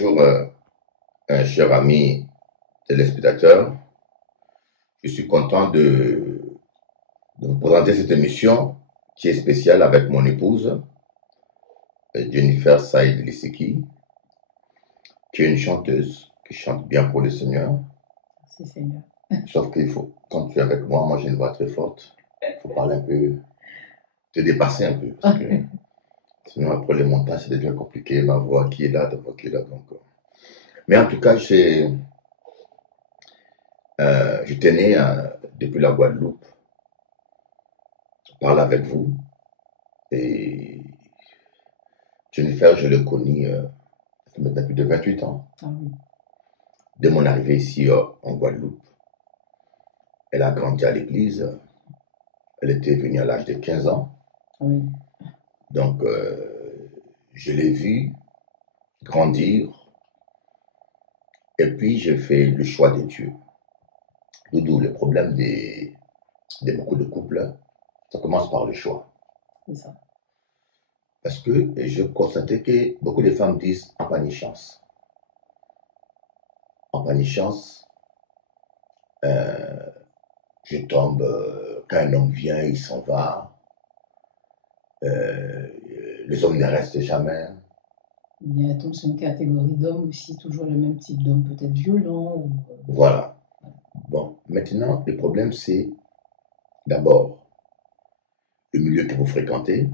Bonjour, un cher ami téléspectateur. Je suis content de vous présenter cette émission qui est spéciale avec mon épouse, Jennifer Saïd Lissiki, qui est une chanteuse qui chante bien pour le Seigneur. Merci Seigneur. Sauf qu'il faut, quand tu es avec moi j'ai une voix très forte. Il faut parler un peu, te dépasser un peu. Parce que sinon, après les montages, ça devient compliqué. Ma voix qui est là, ta voix qui est là. Donc. Mais en tout cas, je tenais depuis la Guadeloupe parler avec vous. Et Jennifer, je l'ai connue maintenant plus de 28 ans. Ah oui. Dès mon arrivée ici en Guadeloupe, elle a grandi à l'église. Elle était venue à l'âge de 15 ans. Oui. Donc, je l'ai vue grandir. Et puis, j'ai fait le choix de Dieu. D'où le problème de beaucoup de couples, ça commence par le choix. C'est ça. Parce que je constatais que beaucoup de femmes disent « en pas ni chance ». En pas ni chance, je tombe, quand un homme vient, il s'en va. Les hommes ne restent jamais. Bien, tombe sur une catégorie d'hommes aussi, toujours le même type d'homme, peut-être violent. Ou... Voilà. Bon, maintenant, le problème, c'est d'abord le milieu que vous fréquentez.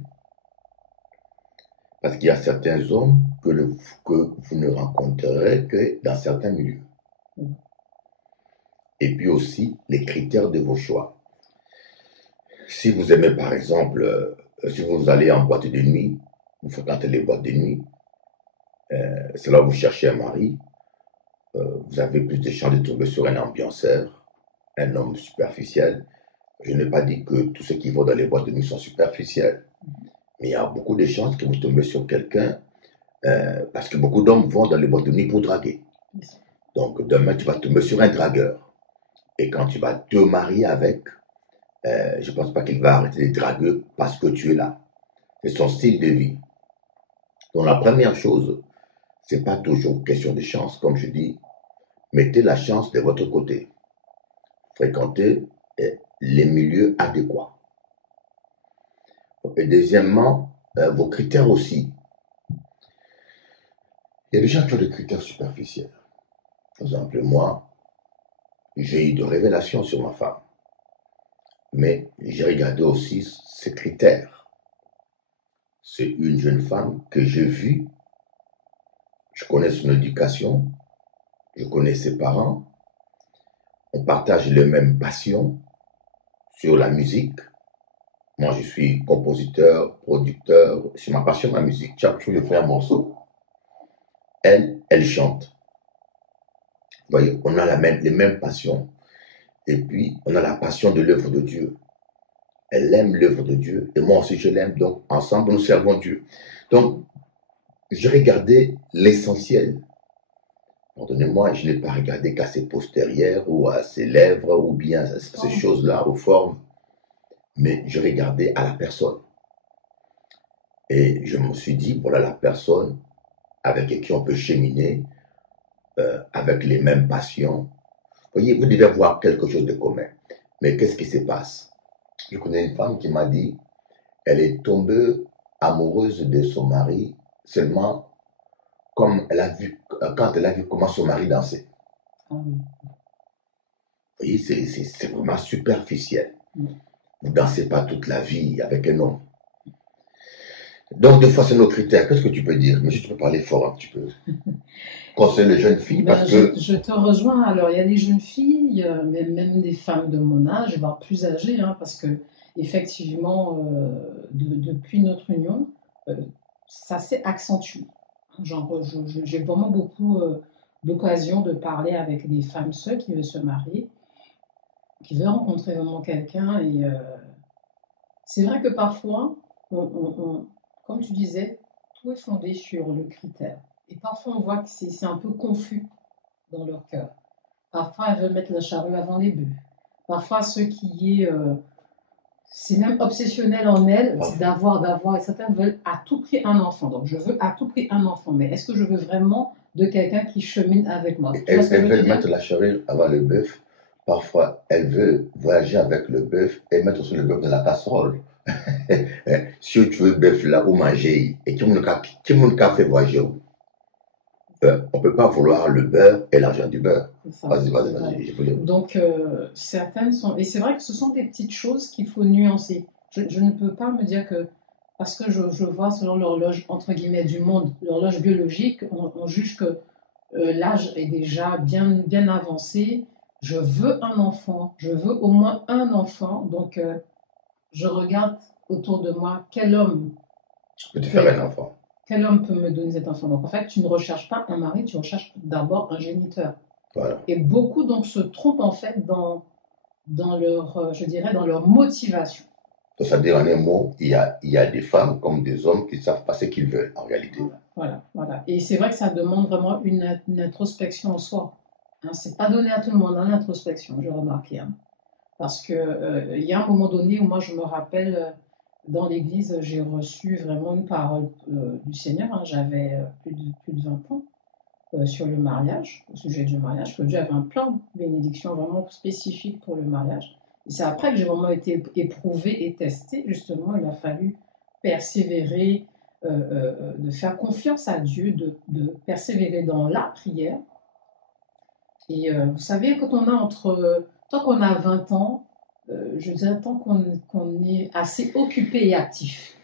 Parce qu'il y a certains hommes que vous ne rencontrerez que dans certains milieux. Et puis aussi, les critères de vos choix. Si vous aimez, par exemple, si vous allez en boîte de nuit, vous fréquentez les boîtes de nuit, c'est là où vous cherchez un mari, vous avez plus de chances de tomber sur un ambianceur, un homme superficiel. Je n'ai pas dit que tous ceux qui vont dans les boîtes de nuit sont superficiels, mais il y a beaucoup de chances que vous tombez sur quelqu'un, parce que beaucoup d'hommes vont dans les boîtes de nuit pour draguer. Donc demain, tu vas tomber sur un dragueur. Et quand tu vas te marier avec, je ne pense pas qu'il va arrêter de draguer parce que tu es là. C'est son style de vie. Donc la première chose, c'est pas toujours question de chance, comme je dis, mettez la chance de votre côté. Fréquentez les milieux adéquats. Et deuxièmement, vos critères aussi. Il y a des gens qui ont des critères superficiels. Par exemple, moi, j'ai eu de révélations sur ma femme. Mais j'ai regardé aussi ses critères. C'est une jeune femme que j'ai vue. Je connais son éducation. Je connais ses parents. On partage les mêmes passions sur la musique. Moi, je suis compositeur, producteur. C'est ma passion, ma musique. Chaque jour, je fais un morceau. Elle chante. Vous voyez, on a les mêmes passions. Et puis, on a la passion de l'œuvre de Dieu. Elle aime l'œuvre de Dieu. Et moi aussi, je l'aime. Donc, ensemble, nous servons Dieu. Donc, j'ai regardé l'essentiel. Pardonnez-moi, je n'ai pas regardé qu'à ses postérieurs ou à ses lèvres ou bien à ces choses-là, aux formes. Mais je regardais à la personne. Et je me suis dit, voilà la personne avec qui on peut cheminer, avec les mêmes passions. Vous voyez, vous devez avoir quelque chose de commun. Mais qu'est-ce qui se passe? Je connais une femme qui m'a dit, elle est tombée amoureuse de son mari seulement quand elle a vu comment son mari dansait. Ah oui. Vous voyez, c'est vraiment superficiel. Vous ne dansez pas toute la vie avec un homme. Donc, des fois, c'est nos critères. Qu'est-ce que tu peux dire? Mais si tu peux parler fort un petit peu. Conseille les jeunes filles, parce que... Je te rejoins. Alors, il y a des jeunes filles, mais même des femmes de mon âge, voire plus âgées, hein, parce que, effectivement, depuis notre union, ça s'est accentué. Genre, j'ai vraiment beaucoup d'occasions de parler avec des femmes seules qui veulent se marier, qui veulent rencontrer vraiment quelqu'un. Et c'est vrai que parfois, comme tu disais, tout est fondé sur le critère. Et parfois, on voit que c'est un peu confus dans leur cœur. Parfois, elles veulent mettre la charrue avant les bœufs. Parfois, ce qui est... c'est même obsessionnel en elles, c'est d'avoir. Et certaines veulent à tout prix un enfant. Donc, je veux à tout prix un enfant. Mais est-ce que je veux vraiment de quelqu'un qui chemine avec moi. Tu vois Elle, ce que je elle veux veut dire? mettre la charrue avant le bœuf. Parfois, elle veut voyager avec le bœuf et mettre aussi le bœuf dans la casserole. Si tu veux le bœuf là où manger, et qui monde fait voyager, on ne peut pas vouloir le beurre et l'argent du beurre. C'est ça. Vas-y, vas-y, Voilà. vas-y, je veux dire. Donc, certaines sont. Et c'est vrai que ce sont des petites choses qu'il faut nuancer. Je ne peux pas me dire que. Parce que je vois selon l'horloge, entre guillemets, du monde, l'horloge biologique, on juge que l'âge est déjà bien, bien avancé. Je veux un enfant. Je veux au moins un enfant. Donc, je regarde autour de moi Je peux te faire un enfant. quel homme peut me donner cet enfant. Donc, en fait, tu ne recherches pas un mari, tu recherches d'abord un géniteur. Voilà. Et beaucoup donc se trompent en fait dans leur, je dirais, dans leur motivation. Donc, ça veut dire en un mot, il y a des femmes comme des hommes qui ne savent pas ce qu'ils veulent en réalité. Voilà. Et c'est vrai que ça demande vraiment une introspection en soi. Hein, c'est pas donné à tout le monde, hein, l'introspection, j'ai remarqué. Hein. Parce que il y a un moment donné où moi je me rappelle, dans l'église, j'ai reçu vraiment une parole du Seigneur. Hein, j'avais plus de 20 ans. Sur le mariage, au sujet du mariage, que Dieu avait un plan de bénédiction vraiment spécifique pour le mariage. Et c'est après que j'ai vraiment été éprouvée et testée. Justement, il a fallu persévérer, de faire confiance à Dieu, de persévérer dans la prière. Et vous savez, quand on a tant qu'on a 20 ans, je dirais tant qu'on est assez occupé et actif.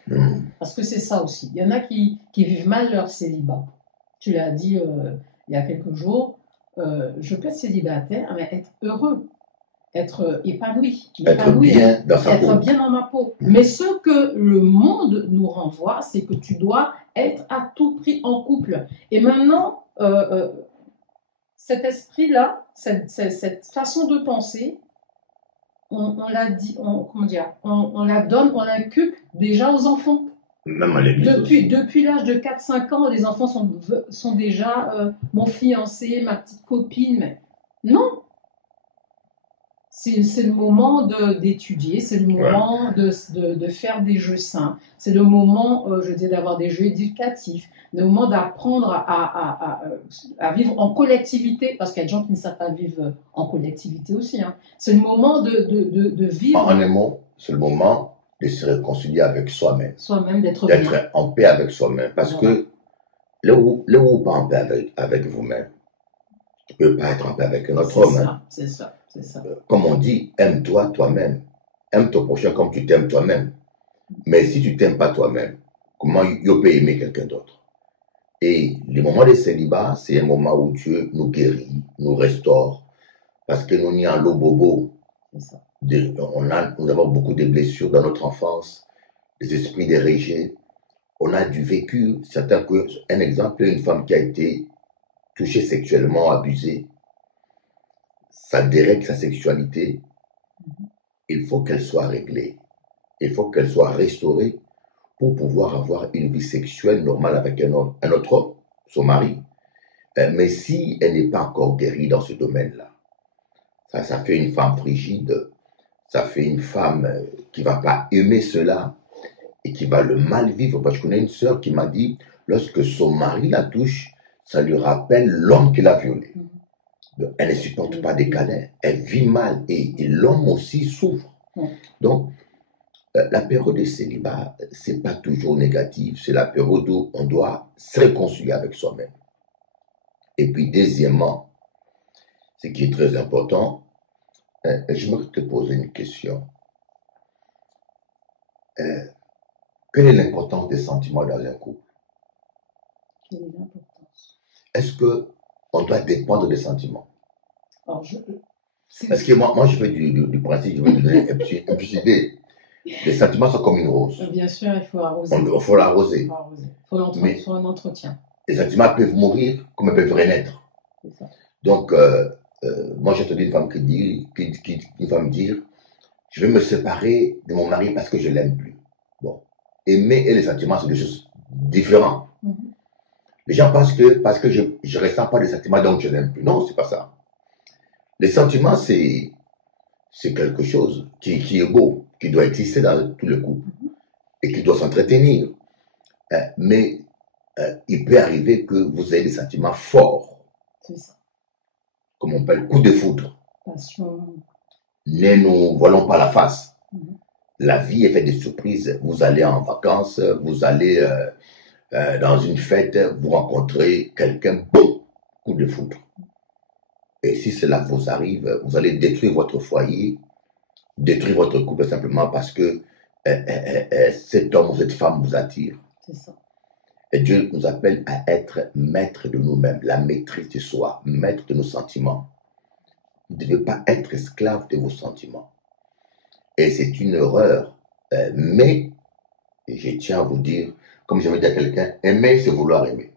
Parce que c'est ça aussi. Il y en a qui vivent mal leur célibat. Tu l'as dit il y a quelques jours, je peux être célibataire, mais être heureux, être épanoui, être bien dans sa être peau. bien dans ma peau. Mais ce que le monde nous renvoie, c'est que tu dois être à tout prix en couple. Et maintenant, cet esprit-là, cette façon de penser, on la dit, comment dire, on la donne, on l'inculque déjà aux enfants. Même à l'église aussi. Depuis l'âge de 4-5 ans, les enfants sont déjà mon fiancé, ma petite copine. Mais non, c'est le moment d'étudier, c'est le moment de faire des jeux sains, c'est le moment, je dis, d'avoir des jeux éducatifs, le moment d'apprendre à vivre en collectivité, parce qu'il y a des gens qui ne savent pas vivre en collectivité aussi. Hein. C'est le moment de vivre. En un mot, c'est le moment de se réconcilier avec soi-même. Soi-même, d'être en paix avec soi-même. Parce que là où pas en paix avec vous-même, tu ne peux pas être en paix avec un autre homme. Hein. C'est ça. Comme on dit, aime-toi toi-même. Aime ton prochain comme tu t'aimes toi-même. Mais si tu ne t'aimes pas toi-même, comment tu peux aimer quelqu'un d'autre? Et le moment de célibat, c'est un moment où Dieu nous guérit, nous restaure, parce que nous n'y en l'eau bobo. Nous avons beaucoup de blessures dans notre enfance, des esprits dérégés. On a du vécu. Un exemple, une femme qui a été touchée sexuellement, abusée, ça dérègle sa sexualité. Il faut qu'elle soit réglée. Il faut qu'elle soit restaurée pour pouvoir avoir une vie sexuelle normale avec un autre homme, son mari. Mais si elle n'est pas encore guérie dans ce domaine-là, ça fait une femme frigide, ça fait une femme qui ne va pas aimer cela et qui va le mal vivre. Parce que je connais une sœur qui m'a dit, lorsque son mari la touche, ça lui rappelle l'homme qui l'a violée. Elle ne supporte pas des câlins, elle vit mal et l'homme aussi souffre. Donc, la période de célibat, ce n'est pas toujours négatif, c'est la période où on doit se réconcilier avec soi-même. Et puis, deuxièmement, ce qui est très important, j'aimerais te poser une question. Quelle est l'importance des sentiments dans un couple? Quelle est l'importance? Est-ce qu'on doit dépendre des sentiments? Alors, parce que moi je fais du principe, je vais te donner une petite idée. Les sentiments sont comme une rose. Bien sûr, il faut arroser. Il faut l'arroser. Il faut un entretien. Les sentiments peuvent mourir comme ils peuvent renaître. C'est ça. Donc, moi j'ai entendu une femme qui va me dire, je vais me séparer de mon mari parce que je ne l'aime plus. Bon, aimer et les sentiments, c'est des choses différentes. Les gens pensent que parce que je ne ressens pas de sentiments, donc je n'aime plus. Non, c'est pas ça. Les sentiments, c'est quelque chose qui est beau, qui doit exister dans tout le couple et qui doit s'entretenir. Mais il peut arriver que vous ayez des sentiments forts, C'est ça. comme on appelle coup de foudre. Passion. Ne nous voilons pas la face. Mhm. La vie est faite de surprises. Vous allez en vacances, vous allez dans une fête, vous rencontrez quelqu'un, boum, coup de foudre. Et si cela vous arrive, vous allez détruire votre foyer, détruire votre couple simplement parce que cet homme ou cette femme vous attire. C'est ça. Et Dieu nous appelle à être maître de nous-mêmes, la maîtrise de soi, maître de nos sentiments. Vous ne devez pas être esclave de vos sentiments. Et c'est une erreur. Mais, je tiens à vous dire, comme j'avais dit à quelqu'un, aimer, c'est vouloir aimer.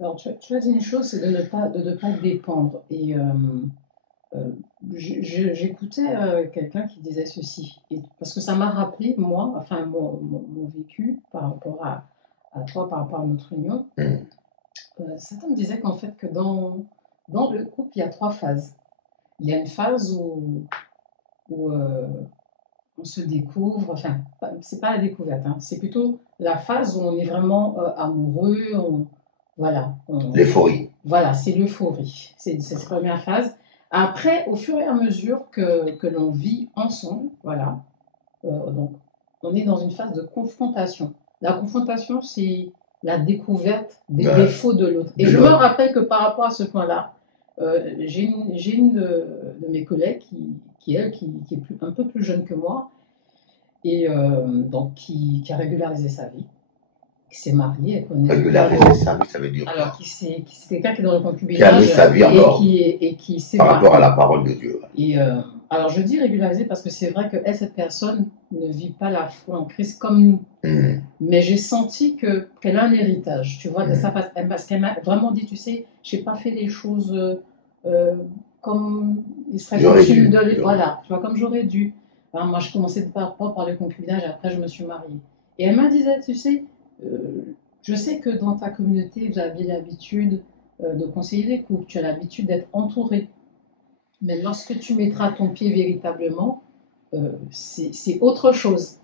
Alors, tu as dit une chose, c'est de ne pas dépendre. Et j'écoutais quelqu'un qui disait ceci, parce que ça m'a rappelé, moi, enfin, mon vécu par rapport à toi, par rapport à notre union. Certains me disaient qu'en fait, que dans le couple, il y a 3 phases. Il y a une phase où on se découvre, enfin, c'est pas la découverte, hein, c'est plutôt la phase où on est vraiment amoureux, voilà. L'euphorie. Voilà, c'est l'euphorie. C'est cette première phase. Après, au fur et à mesure que l'on vit ensemble, voilà, donc on est dans une phase de confrontation. La confrontation, c'est la découverte des défauts de l'autre. Et je me rappelle que par rapport à ce point-là, j'ai une de mes collègues qui est un peu plus jeune que moi, et donc qui a régularisé sa vie, qui s'est mariée, elle connaît. Régulariser sa vie, ça veut dire alors, quoi? c'est quelqu'un qui est dans le concubinage, qui a mis sa vie en ordre et qui s'est par marié. rapport à la parole de Dieu. Et alors je dis régulariser parce que c'est vrai que cette personne ne vit pas la foi en Christ comme nous. Mais j'ai senti qu'elle a un héritage, tu vois, de ça, parce qu'elle m'a vraiment dit, tu sais, j'ai pas fait les choses comme il serait coutume de les... Voilà, tu vois, comme j'aurais dû. Enfin, moi, je commençais par le concubinage, et après, je me suis mariée. Et elle m'a dit, tu sais, je sais que dans ta communauté, vous avez l'habitude de conseiller les couples, tu as l'habitude d'être entouré. Mais lorsque tu mettras ton pied véritablement, c'est autre chose.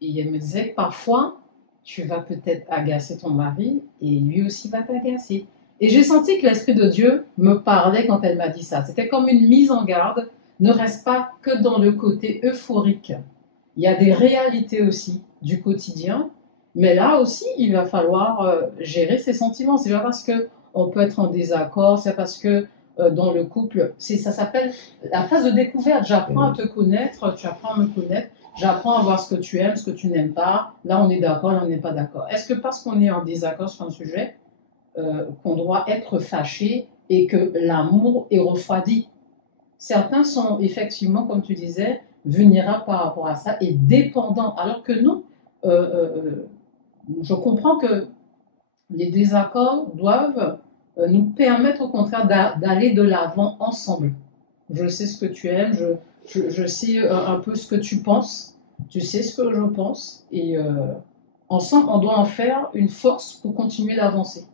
Et elle me disait que parfois, tu vas peut-être agacer ton mari et lui aussi va t'agacer. Et j'ai senti que l'Esprit de Dieu me parlait quand elle m'a dit ça. C'était comme une mise en garde. Ne reste pas que dans le côté euphorique. Il y a des réalités aussi du quotidien. Mais là aussi, il va falloir gérer ses sentiments. C'est pas parce qu'on peut être en désaccord, c'est parce que dans le couple, ça s'appelle la phase de découverte. J'apprends à te connaître, tu apprends à me connaître. J'apprends à voir ce que tu aimes, ce que tu n'aimes pas. Là, on est d'accord, là, on n'est pas d'accord. Est-ce que parce qu'on est en désaccord sur un sujet, qu'on doit être fâché et que l'amour est refroidi? Certains sont effectivement, comme tu disais, vulnérables par rapport à ça et dépendants. Alors que non, je comprends que les désaccords doivent nous permettre au contraire d'aller de l'avant ensemble. Je sais ce que tu aimes, je sais un peu ce que tu penses, tu sais ce que je pense, et ensemble, on doit en faire une force pour continuer d'avancer.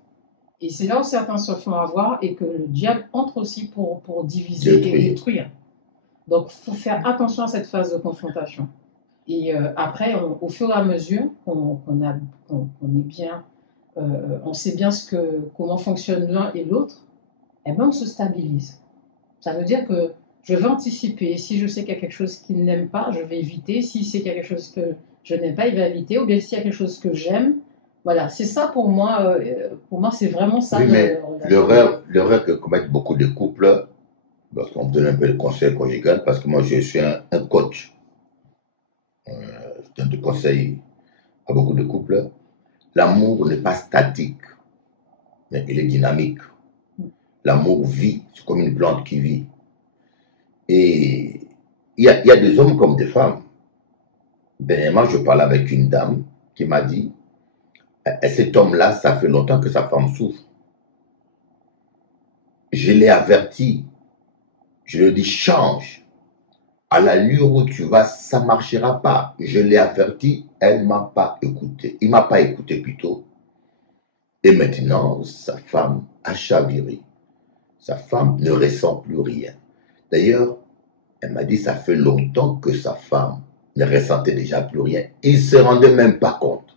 Et c'est là où certains se font avoir et que le diable entre aussi pour diviser et détruire. Donc, il faut faire attention à cette phase de confrontation. Et après, au fur et à mesure qu'on est bien, on sait bien comment fonctionne l'un et l'autre, eh ben, on se stabilise. Ça veut dire que je vais anticiper. Si je sais qu'il y a quelque chose qu'il n'aime pas, je vais éviter. Si c'est quelque chose que je n'aime pas, il va éviter. Ou bien s'il y a quelque chose que j'aime, voilà. C'est ça pour moi. Pour moi, c'est vraiment ça. Oui, mais l'erreur que commettent beaucoup de couples, parce qu'on me donne un peu le conseil conjugal, parce que moi, je suis un coach. Je donne des conseils à beaucoup de couples. L'amour n'est pas statique, mais il est dynamique. L'amour vit, c'est comme une plante qui vit. Et il y a des hommes comme des femmes. Dernièrement, je parlais avec une dame qui m'a dit, cet homme-là, ça fait longtemps que sa femme souffre. Je l'ai averti. Je lui ai dit, change. À l'allure où tu vas, ça ne marchera pas. Je l'ai averti, elle ne m'a pas écouté. Il ne m'a pas écouté plutôt. Et maintenant, sa femme a chaviré. Sa femme ne ressent plus rien. D'ailleurs, elle m'a dit, ça fait longtemps que sa femme ne ressentait déjà plus rien. Il ne se rendait même pas compte.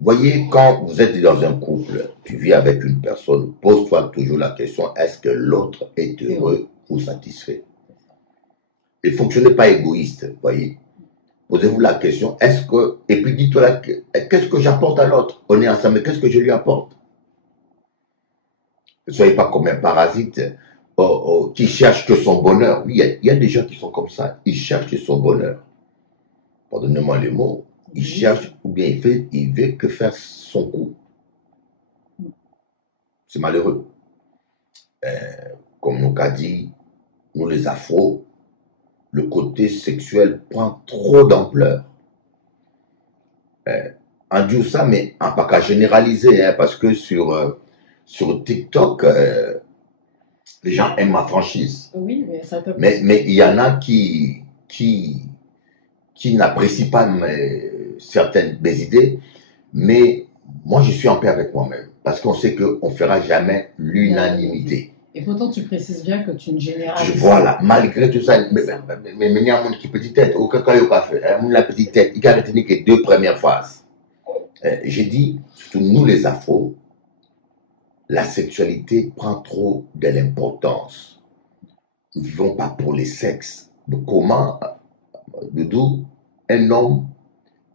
Voyez, quand vous êtes dans un couple, tu vis avec une personne, pose-toi toujours la question, est-ce que l'autre est heureux ou satisfait? Il ne fonctionnez pas égoïste, voyez. Posez-vous la question, est-ce que, et puis dites-toi, qu'est-ce que j'apporte à l'autre? On est ensemble, mais qu'est-ce que je lui apporte? Ne soyez pas comme un parasite qui cherche que son bonheur. Oui, il y a des gens qui sont comme ça, ils cherchent que son bonheur. Pardonnez-moi les mots. Il cherche, ou bien il veut que faire son coup. C'est malheureux. Comme nous qu'a dit, nous les afros, le côté sexuel prend trop d'ampleur. En disant ça, mais en pas qu'à généraliser, hein, parce que sur TikTok, les gens aiment ma franchise. Oui, mais ça te mais il y en a qui n'apprécient pas certaines mes idées, mais moi je suis en paix avec moi-même, parce qu'on sait qu'on ne fera jamais l'unanimité. Et pourtant, tu précises bien que tu ne généralises pas. Voilà, malgré tout ça, mais il y a un monde qui petite tête, aucun cas il pas fait, la petite tête, il a retenu que 2 premières phases. J'ai dit, surtout nous les afros, la sexualité prend trop de l'importance. Nous ne vivons pas pour les sexes. Donc, comment, Doudou, un homme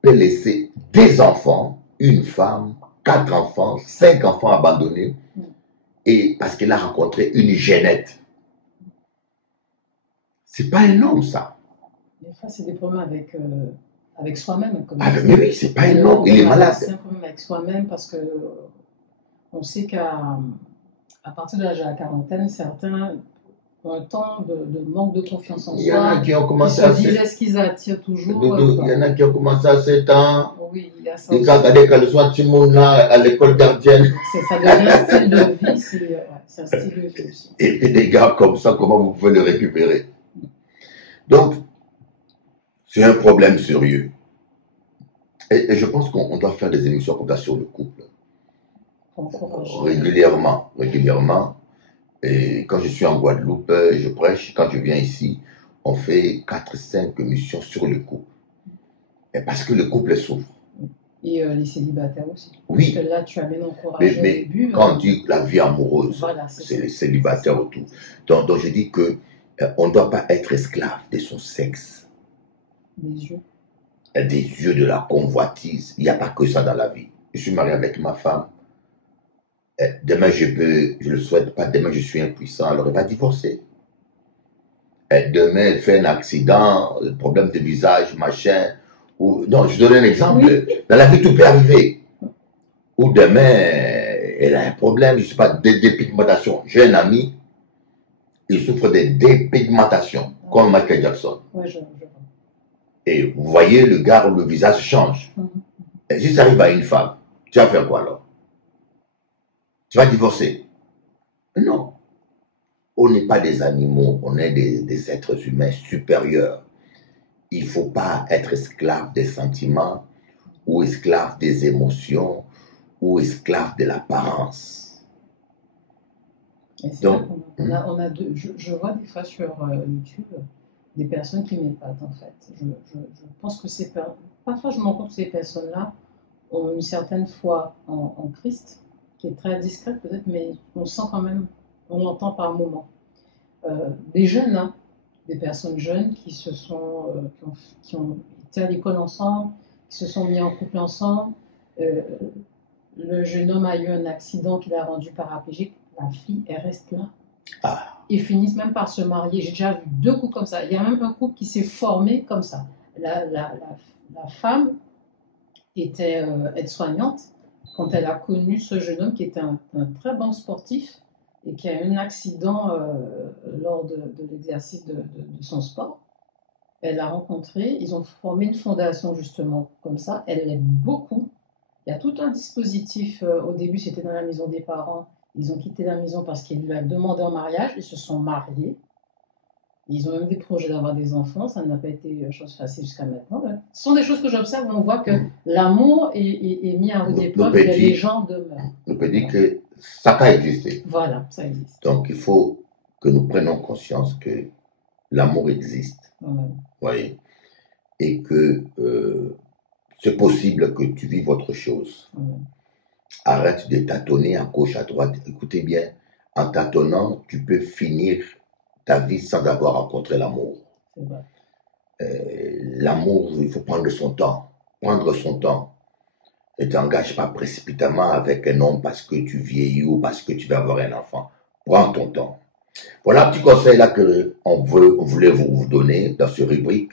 peut laisser des enfants, une femme, 4 enfants, 5 enfants abandonnés, et parce qu'il a rencontré une Jeannette. C'est pas un homme, ça. Des fois, c'est des problèmes avec soi-même. Mais oui, c'est pas un homme, il est malade. C'est un problème avec soi-même parce que on sait qu'à partir de l'âge de la quarantaine, certains ont un temps de manque de confiance en soi. Il y en a qui ont commencé à 7 ans. Ils se disent ce qu'ils attirent toujours. Il y en a qui ont commencé à 7 ans. Oui, il y a ça. Et quand le soir, tu montes là à l'école gardienne. Ça devient un style de vie, c'est un style de vie aussi. Et des gars comme ça, comment vous pouvez le récupérer? Donc, c'est un problème sérieux. Et je pense qu'on doit faire des émissions comme ça sur le couple. Régulièrement. Et quand je suis en Guadeloupe, je prêche. Quand je viens ici, on fait 4-5 émissions sur le couple. Et parce que le couple souffre. Et les célibataires aussi. Oui. Parce que là, tu as bien encouragé au début. Quand on dit la vie amoureuse, voilà, c'est les célibataires autour. Donc je dis que on ne doit pas être esclave de son sexe. Des yeux. Des yeux, de la convoitise. Il n'y a pas que ça dans la vie. Je suis marié avec ma femme. Demain, je ne le souhaite pas, demain, je suis impuissant, elle n'aurait pas divorcé. Demain, elle fait un accident, problème de visage, machin. Non, je donne un exemple. Oui. Dans la vie, tout peut arriver. Ou demain, elle a un problème, je ne sais pas, de dépigmentation. J'ai un ami, il souffre de dépigmentation, comme Michael Jackson. Oui, je vois. Et vous voyez, le gars, le visage change. Et si ça arrive à une femme, tu vas faire quoi alors? Tu vas divorcer? Non. On n'est pas des animaux, on est des êtres humains supérieurs. Il ne faut pas être esclave des sentiments ou esclave des émotions ou esclave de l'apparence. Donc, on a deux, je vois des fois sur YouTube des personnes qui m'épatent en fait. Je pense que parfois je me rends compte que ces personnes-là ont une certaine foi en Christ, qui est très discrète peut-être, mais on sent quand même, on l'entend par moments. Des jeunes, hein, des personnes jeunes qui qui ont été à l'école ensemble, qui se sont mis en couple ensemble. Le jeune homme a eu un accident qui l'a rendu paraplégique. La fille, elle reste là. Ils finissent même par se marier. J'ai déjà vu 2 couples comme ça. Il y a même un couple qui s'est formé comme ça. La femme était aide-soignante quand elle a connu ce jeune homme qui était un très bon sportif et qui a eu un accident lors de l'exercice de son sport. Elle l'a rencontré. Ils ont formé une fondation justement comme ça. Elle l'aime beaucoup. Il y a tout un dispositif. Au début, c'était dans la maison des parents. Ils ont quitté la maison parce qu'il lui a demandé en mariage. Ils se sont mariés. Ils ont même des projets d'avoir des enfants. Ça n'a pas été chose facile jusqu'à maintenant. Ce sont des choses que j'observe où on voit que l'amour est mis à rude épreuve et les gens demeurent. On peut dire que ça a existé. Voilà, ça existe. Donc, il faut que nous prenions conscience que l'amour existe. Voyez, et que c'est possible que tu vives autre chose. Arrête de tâtonner à gauche, à droite. Écoutez bien, en tâtonnant, tu peux finir ta vie sans avoir rencontré l'amour. L'amour, il faut prendre son temps. Prendre son temps. Ne t'engage pas précipitamment avec un homme parce que tu vieillis ou parce que tu vas avoir un enfant. Prends ton temps. Voilà un petit conseil là qu'on voulait vous donner dans ce rubrique.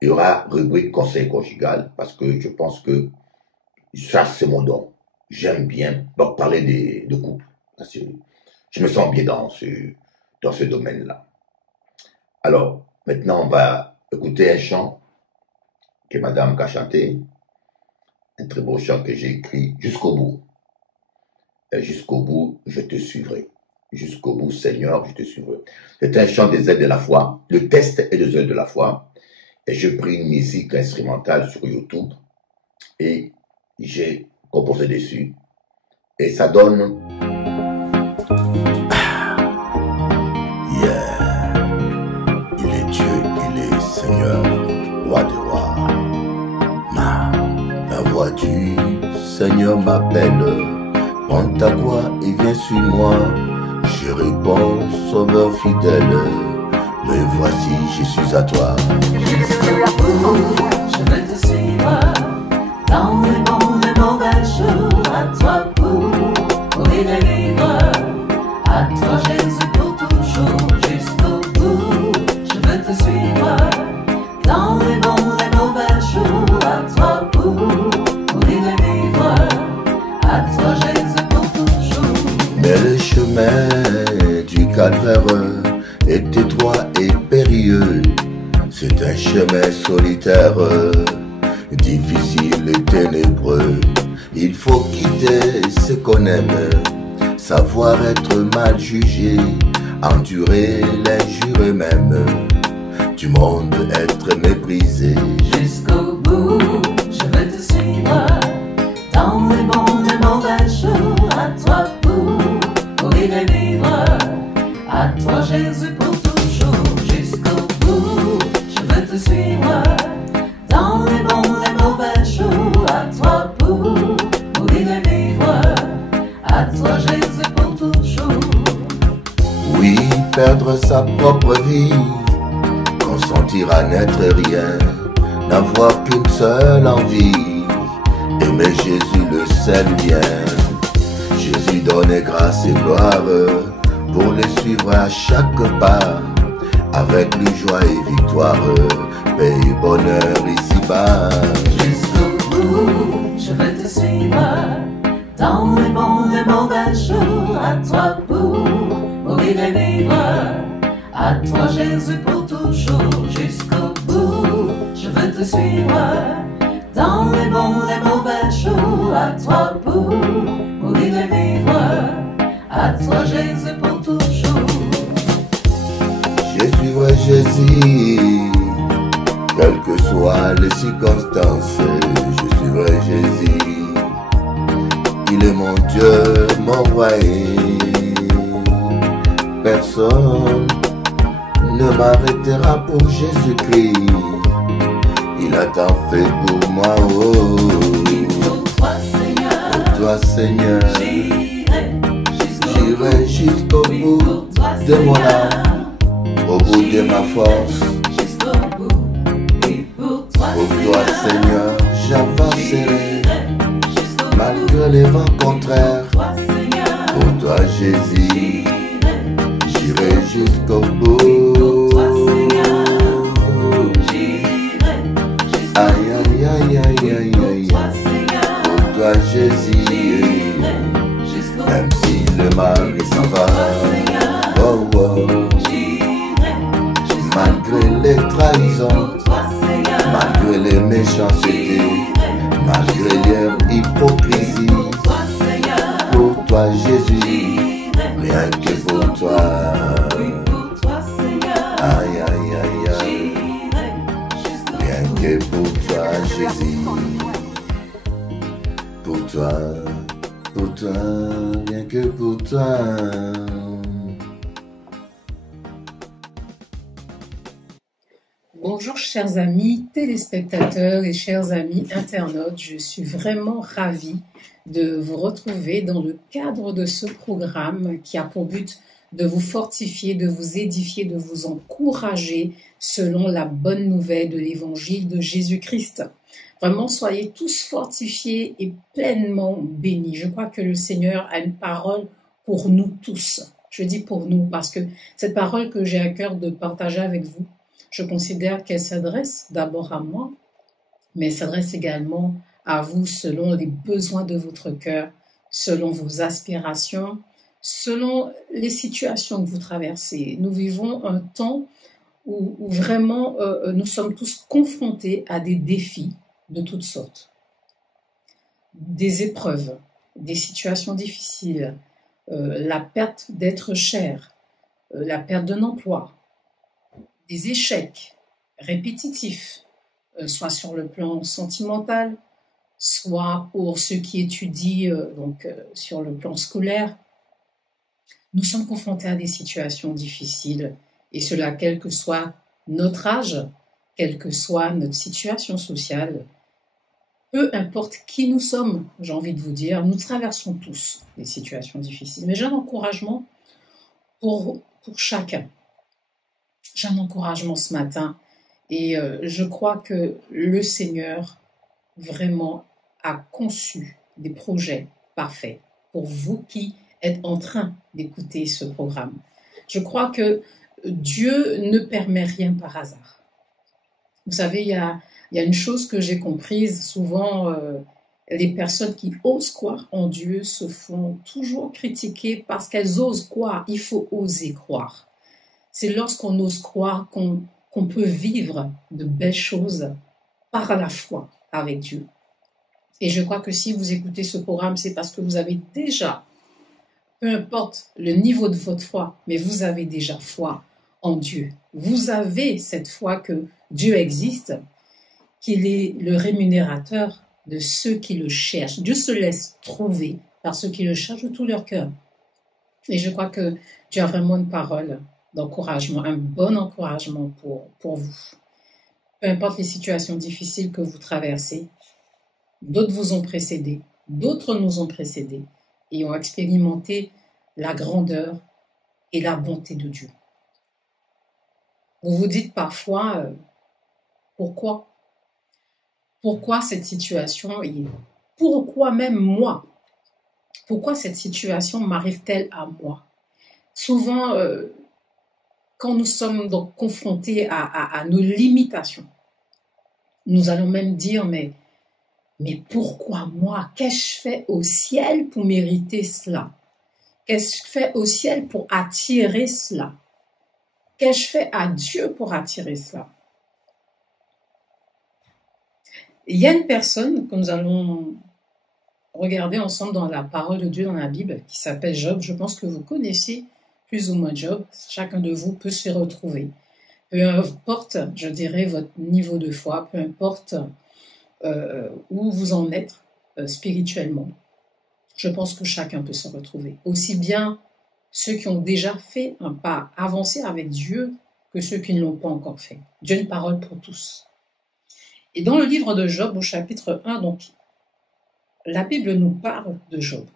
Il y aura rubrique conseil conjugal parce que je pense que ça, c'est mon don. J'aime bien parler de couple. Parce que je me sens bien dans ce domaine-là. Alors, maintenant, on va écouter un chant que Madame a chanté. Un très beau chant que j'ai écrit jusqu'au bout. Et jusqu'au bout, je te suivrai. Jusqu'au bout, Seigneur, je te suivrai. C'est un chant des ailes de la foi. Le test est des ailes de la foi. Et j'ai pris une musique instrumentale sur YouTube et j'ai composé dessus. Et ça donne... Yeah. Il est Dieu, il est Seigneur, roi des rois. La voix du Seigneur m'appelle. Prends ta croix et viens sur moi. Je réponds, sauveur fidèle. Me voici, je suis à toi. Jusqu'au bout, je veux te suivre. Dans les bons, les mauvais jours. À toi pour y vivre. À toi Jésus pour toujours. Jusqu'au bout, je veux te suivre. Dans les bons, les mauvais jours. À toi pour y vivre. À toi Jésus pour toujours. Mais le chemin du calvaire est étroit et périlleux. C'est un chemin solitaire, difficile et ténébreux. Il faut quitter ce qu'on aime, savoir être mal jugé, endurer l'injure même, du monde être méprisé. Jusqu'au bout, je veux te suivre. Dans les bons, les mauvais jours. À toi pour y vivre. À toi Jésus pour toujours. Jusqu'au bout, je veux te suivre. Dans les bons, les mauvais jours. À toi pour y vivre. À toi Jésus pour toujours. Oui, perdre sa propre vie, consentir à n'être rien, n'avoir qu'une seule envie, aimer Jésus le seul bien. Jésus donne grâce et gloire pour les suivre à chaque pas, avec lui joie et victoire, paix et bonheur ici-bas. Jusqu'au bout, je veux te suivre. Dans les bons, les mauvais jours. À toi pour y vivre. À toi Jésus pour toujours. Jusqu'au bout, je veux te suivre. Dans les bons, les mauvais jours. À toi pour y vivre. À toi Jésus pour toujours. Je suivrai Jésus, quelles que soient les circonstances. Je suivrai Jésus. Il est mon Dieu, mon roi. Personne ne m'arrêtera pour Jésus-Christ. Il a tant fait pour moi. Oh, Pour toi Seigneur, pour toi Seigneur, j'irai jusqu'au bout pour toi de mon Seigneur. âme, au bout de ma force. Jusqu'au bout, oui, pour toi Seigneur, j'avancerai malgré les vents contraires. Pour toi Jésus, j'irai jusqu'au bout. Aïe aïe aïe aïe aïe aïe. Pour toi Jésus, même si le mal s'en va, oh oh, malgré les trahisons, malgré les méchancetés, malgré leur hypocrisie, pour toi Jésus, rien que pour toi. Aïe aïe aïe aïe, rien que pour toi Jésus. Pour toi, rien que pour toi. Bonjour. Bonjour chers amis téléspectateurs et chers amis internautes, je suis vraiment ravie de vous retrouver dans le cadre de ce programme qui a pour but de vous fortifier, de vous édifier, de vous encourager selon la bonne nouvelle de l'évangile de Jésus-Christ. Vraiment, soyez tous fortifiés et pleinement bénis. Je crois que le Seigneur a une parole pour nous tous. Je dis pour nous parce que cette parole que j'ai à cœur de partager avec vous, je considère qu'elle s'adresse d'abord à moi, mais elle s'adresse également à vous selon les besoins de votre cœur, selon vos aspirations, selon les situations que vous traversez. Nous vivons un temps où vraiment nous sommes tous confrontés à des défis de toutes sortes, des épreuves, des situations difficiles, la perte d'être cher, la perte d'un emploi, des échecs répétitifs, soit sur le plan sentimental, soit pour ceux qui étudient sur le plan scolaire. Nous sommes confrontés à des situations difficiles, et cela quel que soit notre âge, quelle que soit notre situation sociale, peu importe qui nous sommes, j'ai envie de vous dire, nous traversons tous des situations difficiles. Mais j'ai un encouragement pour chacun. J'ai un encouragement ce matin et je crois que le Seigneur vraiment a conçu des projets parfaits pour vous qui êtes en train d'écouter ce programme. Je crois que Dieu ne permet rien par hasard. Vous savez, il y a une chose que j'ai comprise, souvent les personnes qui osent croire en Dieu se font toujours critiquer parce qu'elles osent croire. Il faut oser croire. C'est lorsqu'on ose croire qu'on peut vivre de belles choses par la foi avec Dieu. Et je crois que si vous écoutez ce programme, c'est parce que vous avez déjà, peu importe le niveau de votre foi, mais vous avez déjà foi en Dieu. Vous avez cette foi que Dieu existe, qu'il est le rémunérateur de ceux qui le cherchent. Dieu se laisse trouver par ceux qui le cherchent de tout leur cœur. Et je crois que Dieu a vraiment une parole d'encouragement, un bon encouragement pour vous. Peu importe les situations difficiles que vous traversez, d'autres vous ont précédé, d'autres nous ont précédés et ont expérimenté la grandeur et la bonté de Dieu. Vous vous dites parfois, pourquoi? Pourquoi cette situation et pourquoi même moi? Pourquoi cette situation m'arrive-t-elle à moi? Souvent, quand nous sommes donc confrontés à nos limitations, nous allons même dire, mais pourquoi moi? Qu'ai-je fait au ciel pour mériter cela? Qu'ai-je fait au ciel pour attirer cela? Qu'ai-je fait à Dieu pour attirer cela? Il y a une personne que nous allons regarder ensemble dans la parole de Dieu dans la Bible qui s'appelle Job. Je pense que vous connaissez plus ou moins Job. Chacun de vous peut se retrouver. Peu importe, je dirais, votre niveau de foi, peu importe où vous en êtes spirituellement. Je pense que chacun peut se retrouver. Aussi bien ceux qui ont déjà fait un pas avancé avec Dieu que ceux qui ne l'ont pas encore fait. Dieu a une parole pour tous. Et dans le livre de Job, au chapitre 1, donc, la Bible nous parle de Job.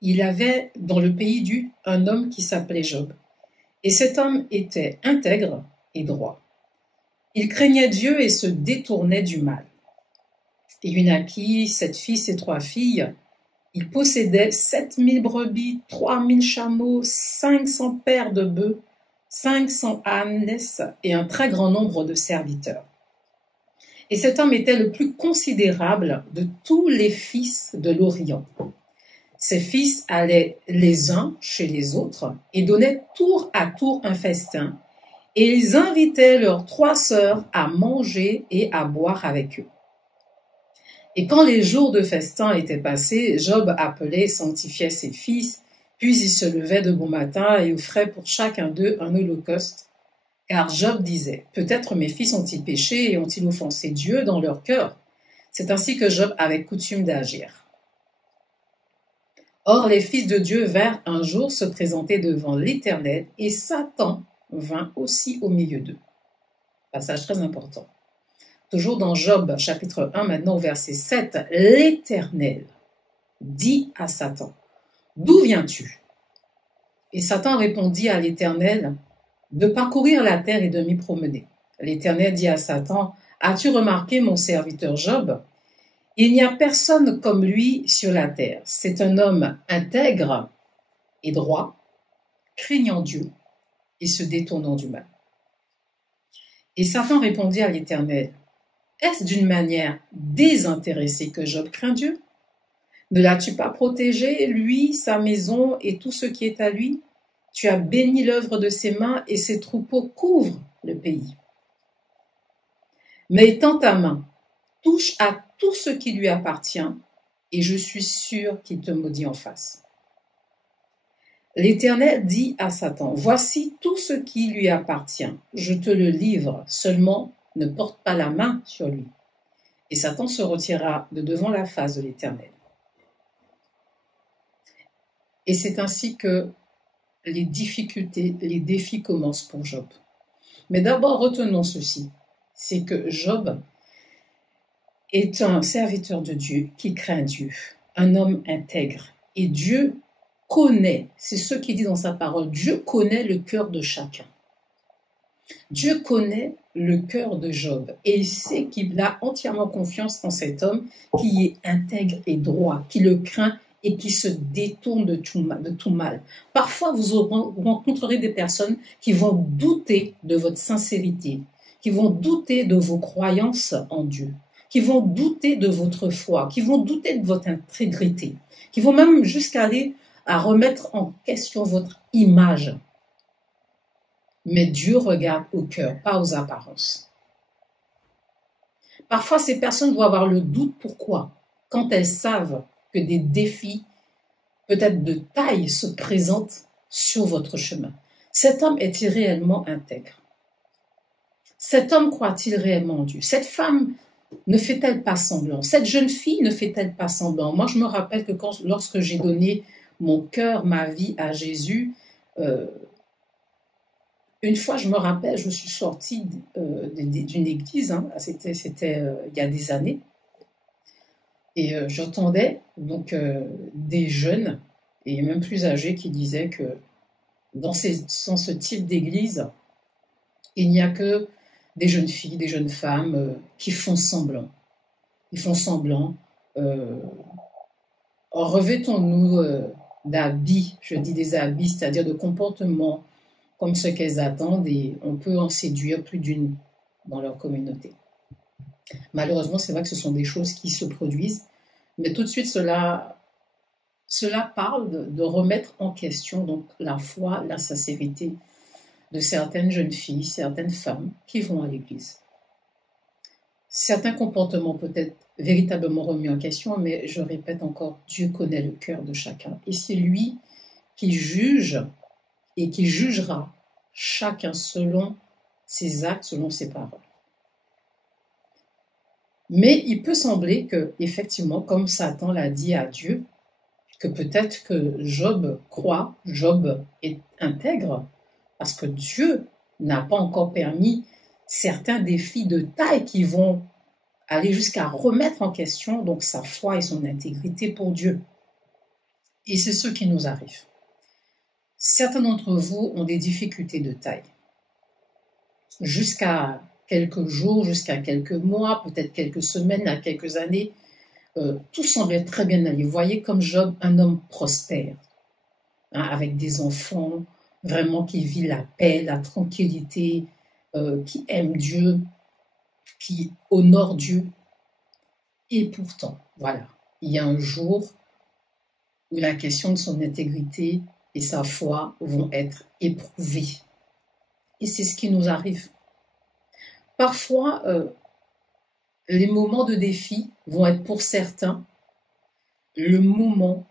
Il avait dans le pays un homme qui s'appelait Job. Et cet homme était intègre et droit. Il craignait Dieu et se détournait du mal. Et il naquit 7 fils et 3 filles. Il possédait 7000 brebis, 3000 chameaux, 500 paires de bœufs, 500 ânes et un très grand nombre de serviteurs. Et cet homme était le plus considérable de tous les fils de l'Orient. Ses fils allaient les uns chez les autres et donnaient tour à tour un festin, et ils invitaient leurs 3 sœurs à manger et à boire avec eux. Et quand les jours de festin étaient passés, Job appelait et sanctifiait ses fils, puis il se levait de bon matin et offrait pour chacun d'eux un holocauste. Car Job disait, peut-être mes fils ont-ils péché et ont-ils offensé Dieu dans leur cœur? C'est ainsi que Job avait coutume d'agir. Or, les fils de Dieu vinrent un jour se présenter devant l'Éternel, et Satan vint aussi au milieu d'eux. Passage très important. Toujours dans Job, chapitre 1, maintenant au verset 7, l'Éternel dit à Satan, « D'où viens-tu » Et Satan répondit à l'Éternel, « De parcourir la terre et de m'y promener. » L'Éternel dit à Satan, « As-tu remarqué mon serviteur Job ? Il n'y a personne comme lui sur la terre. C'est un homme intègre et droit, craignant Dieu et se détournant du mal. » Et Satan répondit à l'Éternel, « Est-ce d'une manière désintéressée que Job craint Dieu ? Ne l'as-tu pas protégé, lui, sa maison et tout ce qui est à lui ? Tu as béni l'œuvre de ses mains et ses troupeaux couvrent le pays. Mais étends ta main, touche à tout ce qui lui appartient et je suis sûr qu'il te maudit en face. » L'Éternel dit à Satan, « Voici tout ce qui lui appartient, je te le livre, seulement ne porte pas la main sur lui. » Et Satan se retira de devant la face de l'Éternel. Et c'est ainsi que les difficultés, les défis commencent pour Job. Mais d'abord, retenons ceci, c'est que Job est un serviteur de Dieu qui craint Dieu, un homme intègre. Et Dieu connaît, c'est ce qu'il dit dans sa parole, Dieu connaît le cœur de chacun. Dieu connaît le cœur de Job et il sait qu'il a entièrement confiance en cet homme qui est intègre et droit, qui le craint et qui se détourne de tout mal. Parfois, vous rencontrerez des personnes qui vont douter de votre sincérité, qui vont douter de vos croyances en Dieu, qui vont douter de votre foi, qui vont douter de votre intégrité, qui vont même jusqu'à aller à remettre en question votre image. Mais Dieu regarde au cœur, pas aux apparences. Parfois, ces personnes doivent avoir le doute. Pourquoi ? Quand elles savent que des défis, peut-être de taille, se présentent sur votre chemin. Cet homme est-il réellement intègre ? Cet homme croit-il réellement en Dieu ? Cette femme ne fait-elle pas semblant ? Cette jeune fille ne fait-elle pas semblant ? Moi, je me rappelle que lorsque j'ai donné mon cœur, ma vie à Jésus, une fois, je me rappelle, je suis sortie d'une église, c'était il y a des années, et j'entendais donc des jeunes et même plus âgés qui disaient que dans ce type d'église, il n'y a que des jeunes filles, des jeunes femmes qui font semblant. Ils font semblant. Revêtons-nous d'habits, je dis des habits, c'est-à-dire de comportements comme ce qu'elles attendent, et on peut en séduire plus d'une dans leur communauté. Malheureusement, c'est vrai que ce sont des choses qui se produisent, mais tout de suite, cela parle de remettre en question donc la foi, la sincérité de certaines jeunes filles, certaines femmes qui vont à l'église. Certains comportements peuvent être véritablement remis en question, mais je répète encore, Dieu connaît le cœur de chacun. Et c'est lui qui juge et qui jugera chacun selon ses actes, selon ses paroles. Mais il peut sembler que, effectivement, comme Satan l'a dit à Dieu, que peut-être que Job croit, Job est intègre, parce que Dieu n'a pas encore permis certains défis de taille qui vont aller jusqu'à remettre en question donc sa foi et son intégrité pour Dieu. Et c'est ce qui nous arrive. Certains d'entre vous ont des difficultés de taille. Jusqu'à quelques jours, jusqu'à quelques mois, peut-être quelques semaines, à quelques années, tout semblait très bien aller. Vous voyez comme Job, un homme prospère, avec des enfants, vraiment qui vit la paix, la tranquillité, qui aime Dieu, qui honore Dieu. Et pourtant, voilà, il y a un jour où la question de son intégrité et sa foi vont être éprouvées. Et c'est ce qui nous arrive. Parfois, les moments de défi vont être pour certains le moment,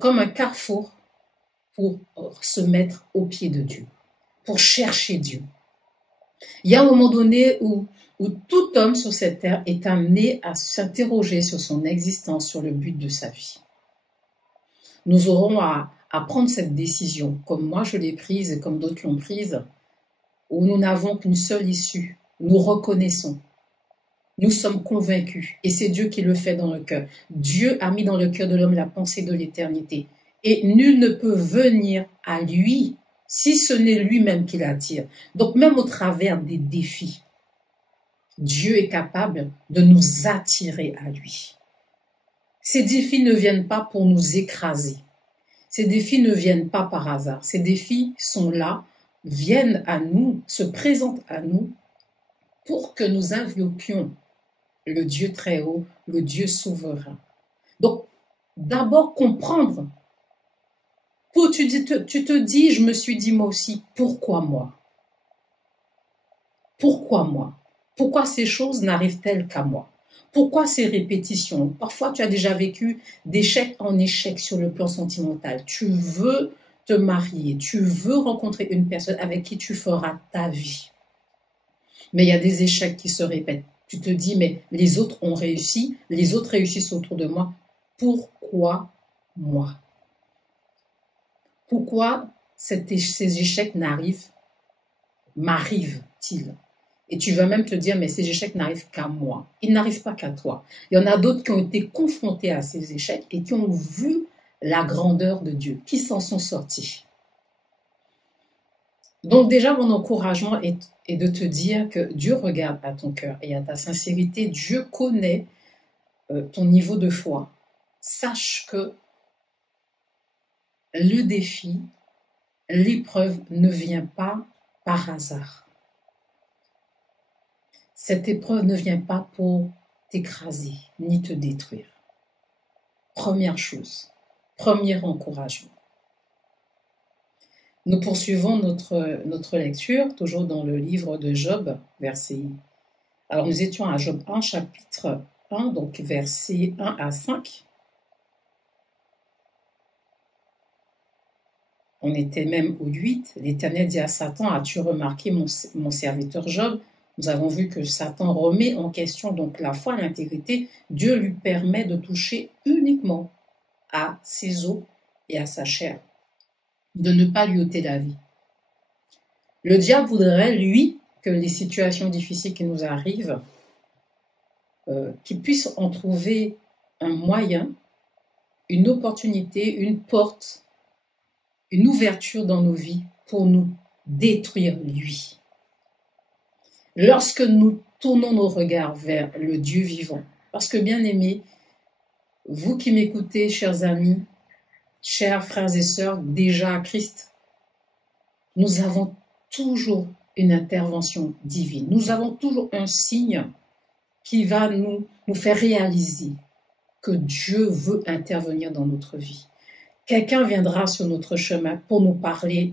comme un carrefour pour se mettre au pied de Dieu, pour chercher Dieu. Il y a un moment donné où tout homme sur cette terre est amené à s'interroger sur son existence, sur le but de sa vie. Nous aurons à prendre cette décision, comme moi je l'ai prise et comme d'autres l'ont prise, où nous n'avons qu'une seule issue. Nous reconnaissons. Nous sommes convaincus. Et c'est Dieu qui le fait dans le cœur. Dieu a mis dans le cœur de l'homme la pensée de l'éternité. Et nul ne peut venir à lui si ce n'est lui-même qui l'attire. Donc même au travers des défis, Dieu est capable de nous attirer à lui. Ces défis ne viennent pas pour nous écraser. Ces défis ne viennent pas par hasard. Ces défis sont là, viennent à nous, se présentent à nous pour que nous invoquions le Dieu très haut, le Dieu souverain. Donc, d'abord comprendre. Tu te dis, je me suis dit moi aussi, pourquoi moi? Pourquoi moi? Pourquoi ces choses n'arrivent-elles qu'à moi? Pourquoi ces répétitions? Parfois, tu as déjà vécu d'échec en échec sur le plan sentimental. Tu veux te marier, tu veux rencontrer une personne avec qui tu feras ta vie. Mais il y a des échecs qui se répètent. Tu te dis, mais les autres ont réussi, les autres réussissent autour de moi. Pourquoi moi? Pourquoi ces échecs m'arrivent-ils? Et tu vas même te dire, mais ces échecs n'arrivent qu'à moi. Ils n'arrivent pas qu'à toi. Il y en a d'autres qui ont été confrontés à ces échecs et qui ont vu la grandeur de Dieu, qui s'en sont sortis. Donc déjà, mon encouragement est de te dire que Dieu regarde à ton cœur et à ta sincérité. Dieu connaît ton niveau de foi. Sache que le défi, l'épreuve ne vient pas par hasard. Cette épreuve ne vient pas pour t'écraser ni te détruire. Première chose, premier encouragement. Nous poursuivons notre lecture, toujours dans le livre de Job, verset. Alors nous étions à Job 1, chapitre 1, donc versets 1 à 5. On était même au 8. L'Éternel dit à Satan, as-tu remarqué mon serviteur Job? Nous avons vu que Satan remet en question donc la foi, l'intégrité. Dieu lui permet de toucher uniquement à ses os et à sa chair, de ne pas lui ôter la vie. Le diable voudrait, lui, que les situations difficiles qui nous arrivent, qu'il puisse en trouver un moyen, une opportunité, une porte, une ouverture dans nos vies pour nous détruire lui. Lorsque nous tournons nos regards vers le Dieu vivant, parce que bien aimés, vous qui m'écoutez, chers amis, chers frères et sœurs, déjà à Christ, nous avons toujours une intervention divine. Nous avons toujours un signe qui va nous faire réaliser que Dieu veut intervenir dans notre vie. Quelqu'un viendra sur notre chemin pour nous parler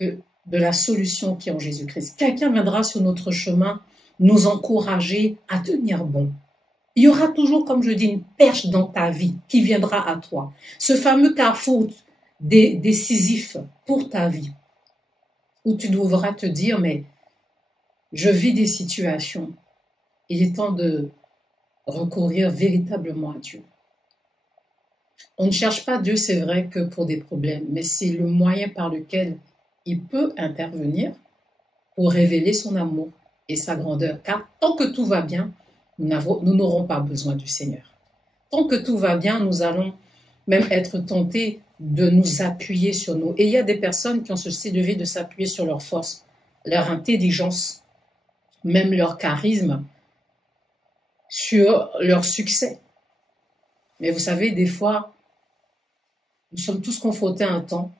de la solution qui est en Jésus-Christ. Quelqu'un viendra sur notre chemin nous encourager à tenir bon. Il y aura toujours, comme je dis, une perche dans ta vie qui viendra à toi. Ce fameux carrefour décisif pour ta vie, où tu devras te dire, mais je vis des situations. Il est temps de recourir véritablement à Dieu. On ne cherche pas Dieu, c'est vrai, que pour des problèmes, mais c'est le moyen par lequel il peut intervenir pour révéler son amour et sa grandeur. Car tant que tout va bien, nous n'aurons pas besoin du Seigneur. Tant que tout va bien, nous allons même être tentés de nous appuyer sur nous. Et il y a des personnes qui ont ce style de vie de s'appuyer sur leur force, leur intelligence, même leur charisme, sur leur succès. Mais vous savez, des fois, nous sommes tous confrontés à un temps,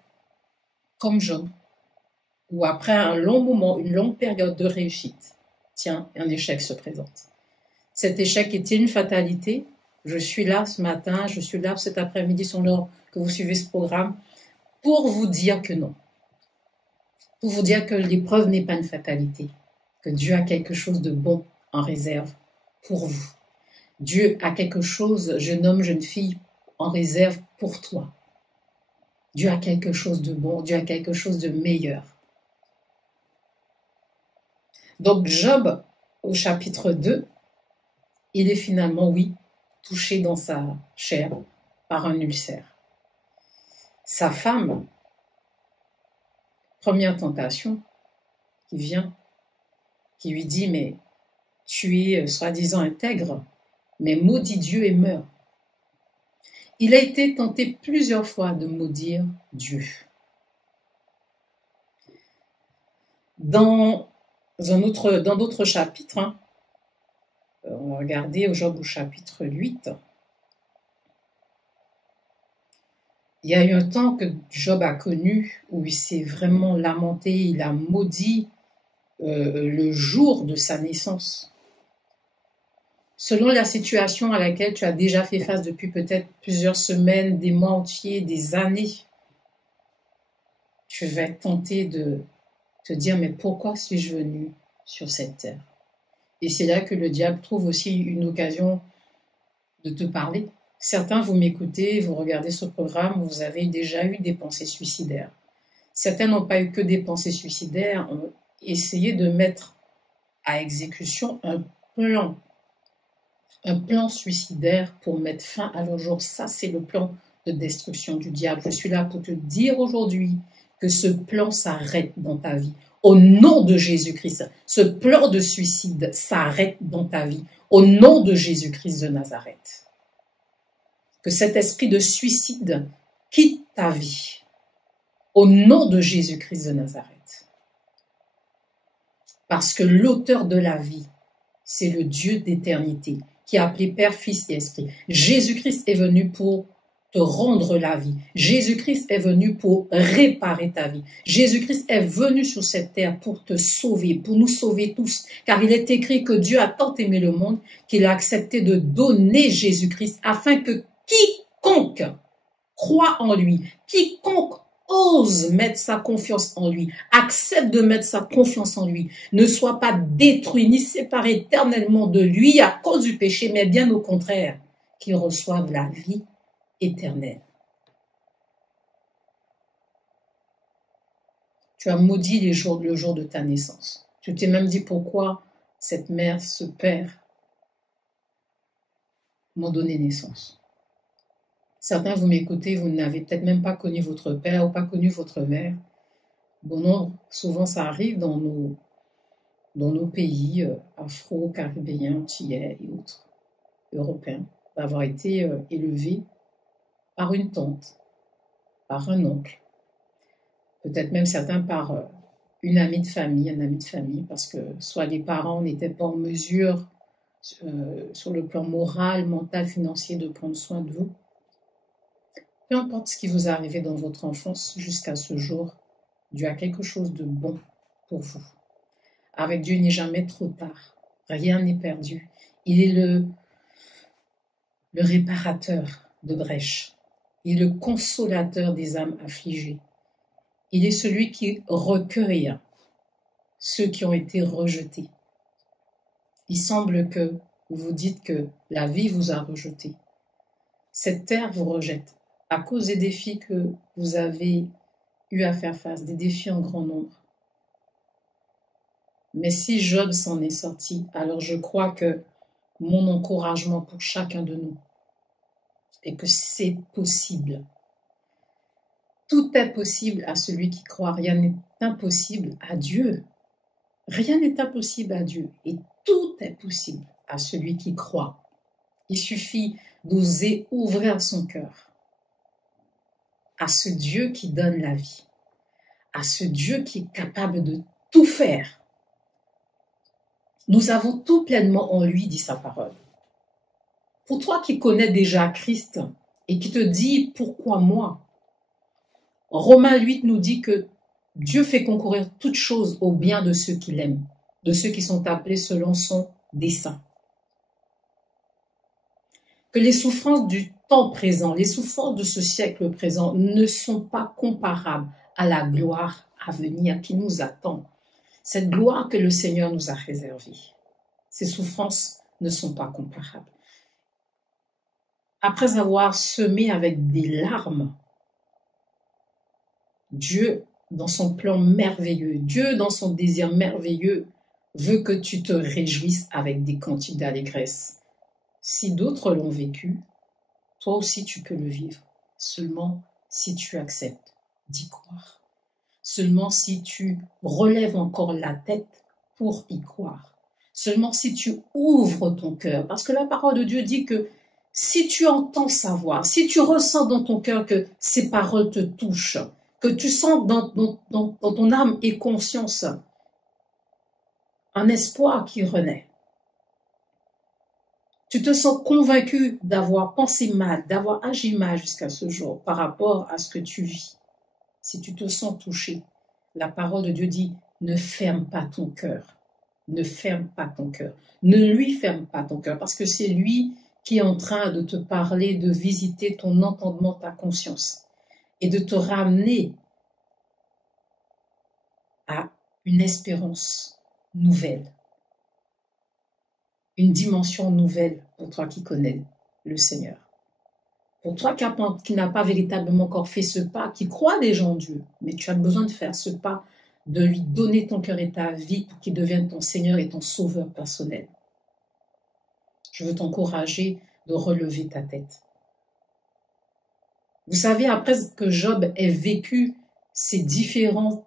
comme Job, où après un long moment, une longue période de réussite, tiens, un échec se présente. Cet échec est-il une fatalité? Je suis là ce matin, je suis là cet après-midi, sur l'heure que vous suivez ce programme, pour vous dire que non. Pour vous dire que l'épreuve n'est pas une fatalité, que Dieu a quelque chose de bon en réserve pour vous. Dieu a quelque chose, jeune homme, jeune fille, en réserve pour toi. Dieu a quelque chose de bon, Dieu a quelque chose de meilleur. Donc Job, au chapitre 2, il est finalement, oui, touché dans sa chair par un ulcère. Sa femme, première tentation, qui vient, qui lui dit, mais tu es soi-disant intègre, mais maudis Dieu et meurs. Il a été tenté plusieurs fois de maudire Dieu. Dans d'autres chapitres, hein, on va regarder au Job au chapitre 8, il y a eu un temps que Job a connu où il s'est vraiment lamenté, il a maudit le jour de sa naissance. Selon la situation à laquelle tu as déjà fait face depuis peut-être plusieurs semaines, des mois entiers, des années, tu vas être tenté de te dire, mais pourquoi suis-je venu sur cette terre? Et c'est là que le diable trouve aussi une occasion de te parler. Certains, vous m'écoutez, vous regardez ce programme, vous avez déjà eu des pensées suicidaires. Certains n'ont pas eu que des pensées suicidaires, ont essayé de mettre à exécution un plan suicidaire pour mettre fin à leur jour. Ça, c'est le plan de destruction du diable. Je suis là pour te dire aujourd'hui que ce plan s'arrête dans ta vie. Au nom de Jésus-Christ, ce plan de suicide s'arrête dans ta vie. Au nom de Jésus-Christ de Nazareth. Que cet esprit de suicide quitte ta vie. Au nom de Jésus-Christ de Nazareth. Parce que l'auteur de la vie, c'est le Dieu d'éternité qui a appelé Père, Fils et Esprit. Jésus-Christ est venu pour te rendre la vie. Jésus-Christ est venu pour réparer ta vie. Jésus-Christ est venu sur cette terre pour te sauver, pour nous sauver tous. Car il est écrit que Dieu a tant aimé le monde qu'il a accepté de donner Jésus-Christ afin que quiconque croit en lui, quiconque ose mettre sa confiance en lui, accepte de mettre sa confiance en lui, ne soit pas détruit ni séparé éternellement de lui à cause du péché, mais bien au contraire, qu'il reçoive la vie éternelle. Tu as maudit le jour de ta naissance. Tu t'es même dit pourquoi cette mère, ce père m'ont donné naissance. Certains, vous m'écoutez, vous n'avez peut-être même pas connu votre père ou pas connu votre mère. Bon, non, souvent ça arrive dans nos pays afro-caribéens, antillais et autres, européens, d'avoir été élevés par une tante, par un oncle, peut-être même certains par une amie de famille, un ami de famille, parce que soit les parents n'étaient pas en mesure, sur le plan moral, mental, financier, de prendre soin de vous. Peu importe ce qui vous est arrivé dans votre enfance jusqu'à ce jour, Dieu a quelque chose de bon pour vous. Avec Dieu, il n'est jamais trop tard. Rien n'est perdu. Il est le réparateur de brèches. Il est le consolateur des âmes affligées. Il est celui qui recueille ceux qui ont été rejetés. Il semble que vous vous dites que la vie vous a rejeté. Cette terre vous rejette à cause des défis que vous avez eu à faire face, des défis en grand nombre. Mais si Job s'en est sorti, alors je crois que mon encouragement pour chacun de nous est que c'est possible. Tout est possible à celui qui croit. Rien n'est impossible à Dieu. Rien n'est impossible à Dieu. Et tout est possible à celui qui croit. Il suffit d'oser ouvrir son cœur à ce Dieu qui donne la vie, à ce Dieu qui est capable de tout faire. Nous avons tout pleinement en lui, dit sa parole. Pour toi qui connais déjà Christ et qui te dis « Pourquoi moi ?» Romains 8 nous dit que Dieu fait concourir toutes choses au bien de ceux qui l'aiment, de ceux qui sont appelés selon son dessein. Que les souffrances du temps présent, les souffrances de ce siècle présent ne sont pas comparables à la gloire à venir qui nous attend. Cette gloire que le Seigneur nous a réservée. Ces souffrances ne sont pas comparables. Après avoir semé avec des larmes, Dieu, dans son plan merveilleux, Dieu, dans son désir merveilleux, veut que tu te réjouisses avec des cantiques d'allégresse. Si d'autres l'ont vécu, toi aussi tu peux le vivre, seulement si tu acceptes d'y croire. seulement si tu relèves encore la tête pour y croire. Seulement si tu ouvres ton cœur. Parce que la parole de Dieu dit que si tu entends sa voix, si tu ressens dans ton cœur que ces paroles te touchent, que tu sens dans ton âme et conscience un espoir qui renaît, tu te sens convaincu d'avoir pensé mal, d'avoir agi mal jusqu'à ce jour par rapport à ce que tu vis. Si tu te sens touché, la parole de Dieu dit, ne ferme pas ton cœur. Ne ferme pas ton cœur. Ne lui ferme pas ton cœur parce que c'est lui qui est en train de te parler, de visiter ton entendement, ta conscience et de te ramener à une espérance nouvelle. Une dimension nouvelle pour toi qui connais le Seigneur. Pour toi qui n'a pas véritablement encore fait ce pas, qui croit déjà en Dieu, mais tu as besoin de faire ce pas, de lui donner ton cœur et ta vie pour qu'il devienne ton Seigneur et ton Sauveur personnel. Je veux t'encourager de relever ta tête. Vous savez, après que Job ait vécu ces différents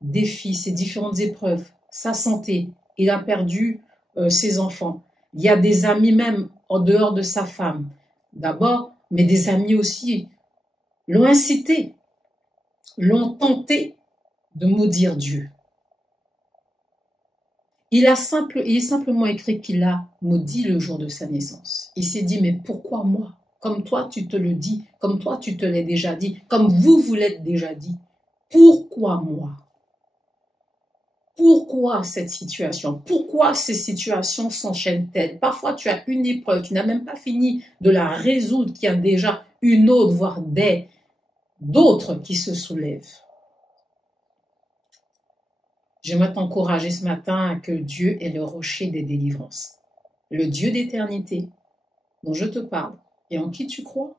défis, ces différentes épreuves, sa santé, il a perdu ses enfants. Il y a des amis même en dehors de sa femme. D'abord, mais des amis aussi l'ont incité, l'ont tenté de maudire Dieu. Il est simplement écrit qu'il a maudit le jour de sa naissance. Il s'est dit, mais pourquoi moi? Comme toi, tu te le dis, comme toi, tu te l'as déjà dit, comme vous l'êtes déjà dit. Pourquoi moi? Pourquoi cette situation? Pourquoi ces situations s'enchaînent-elles? Parfois, tu as une épreuve, tu n'as même pas fini de la résoudre, qu'il y a déjà une autre, voire d'autres qui se soulèvent. J'aimerais t'encourager ce matin que Dieu est le rocher des délivrances. Le Dieu d'éternité dont je te parle et en qui tu crois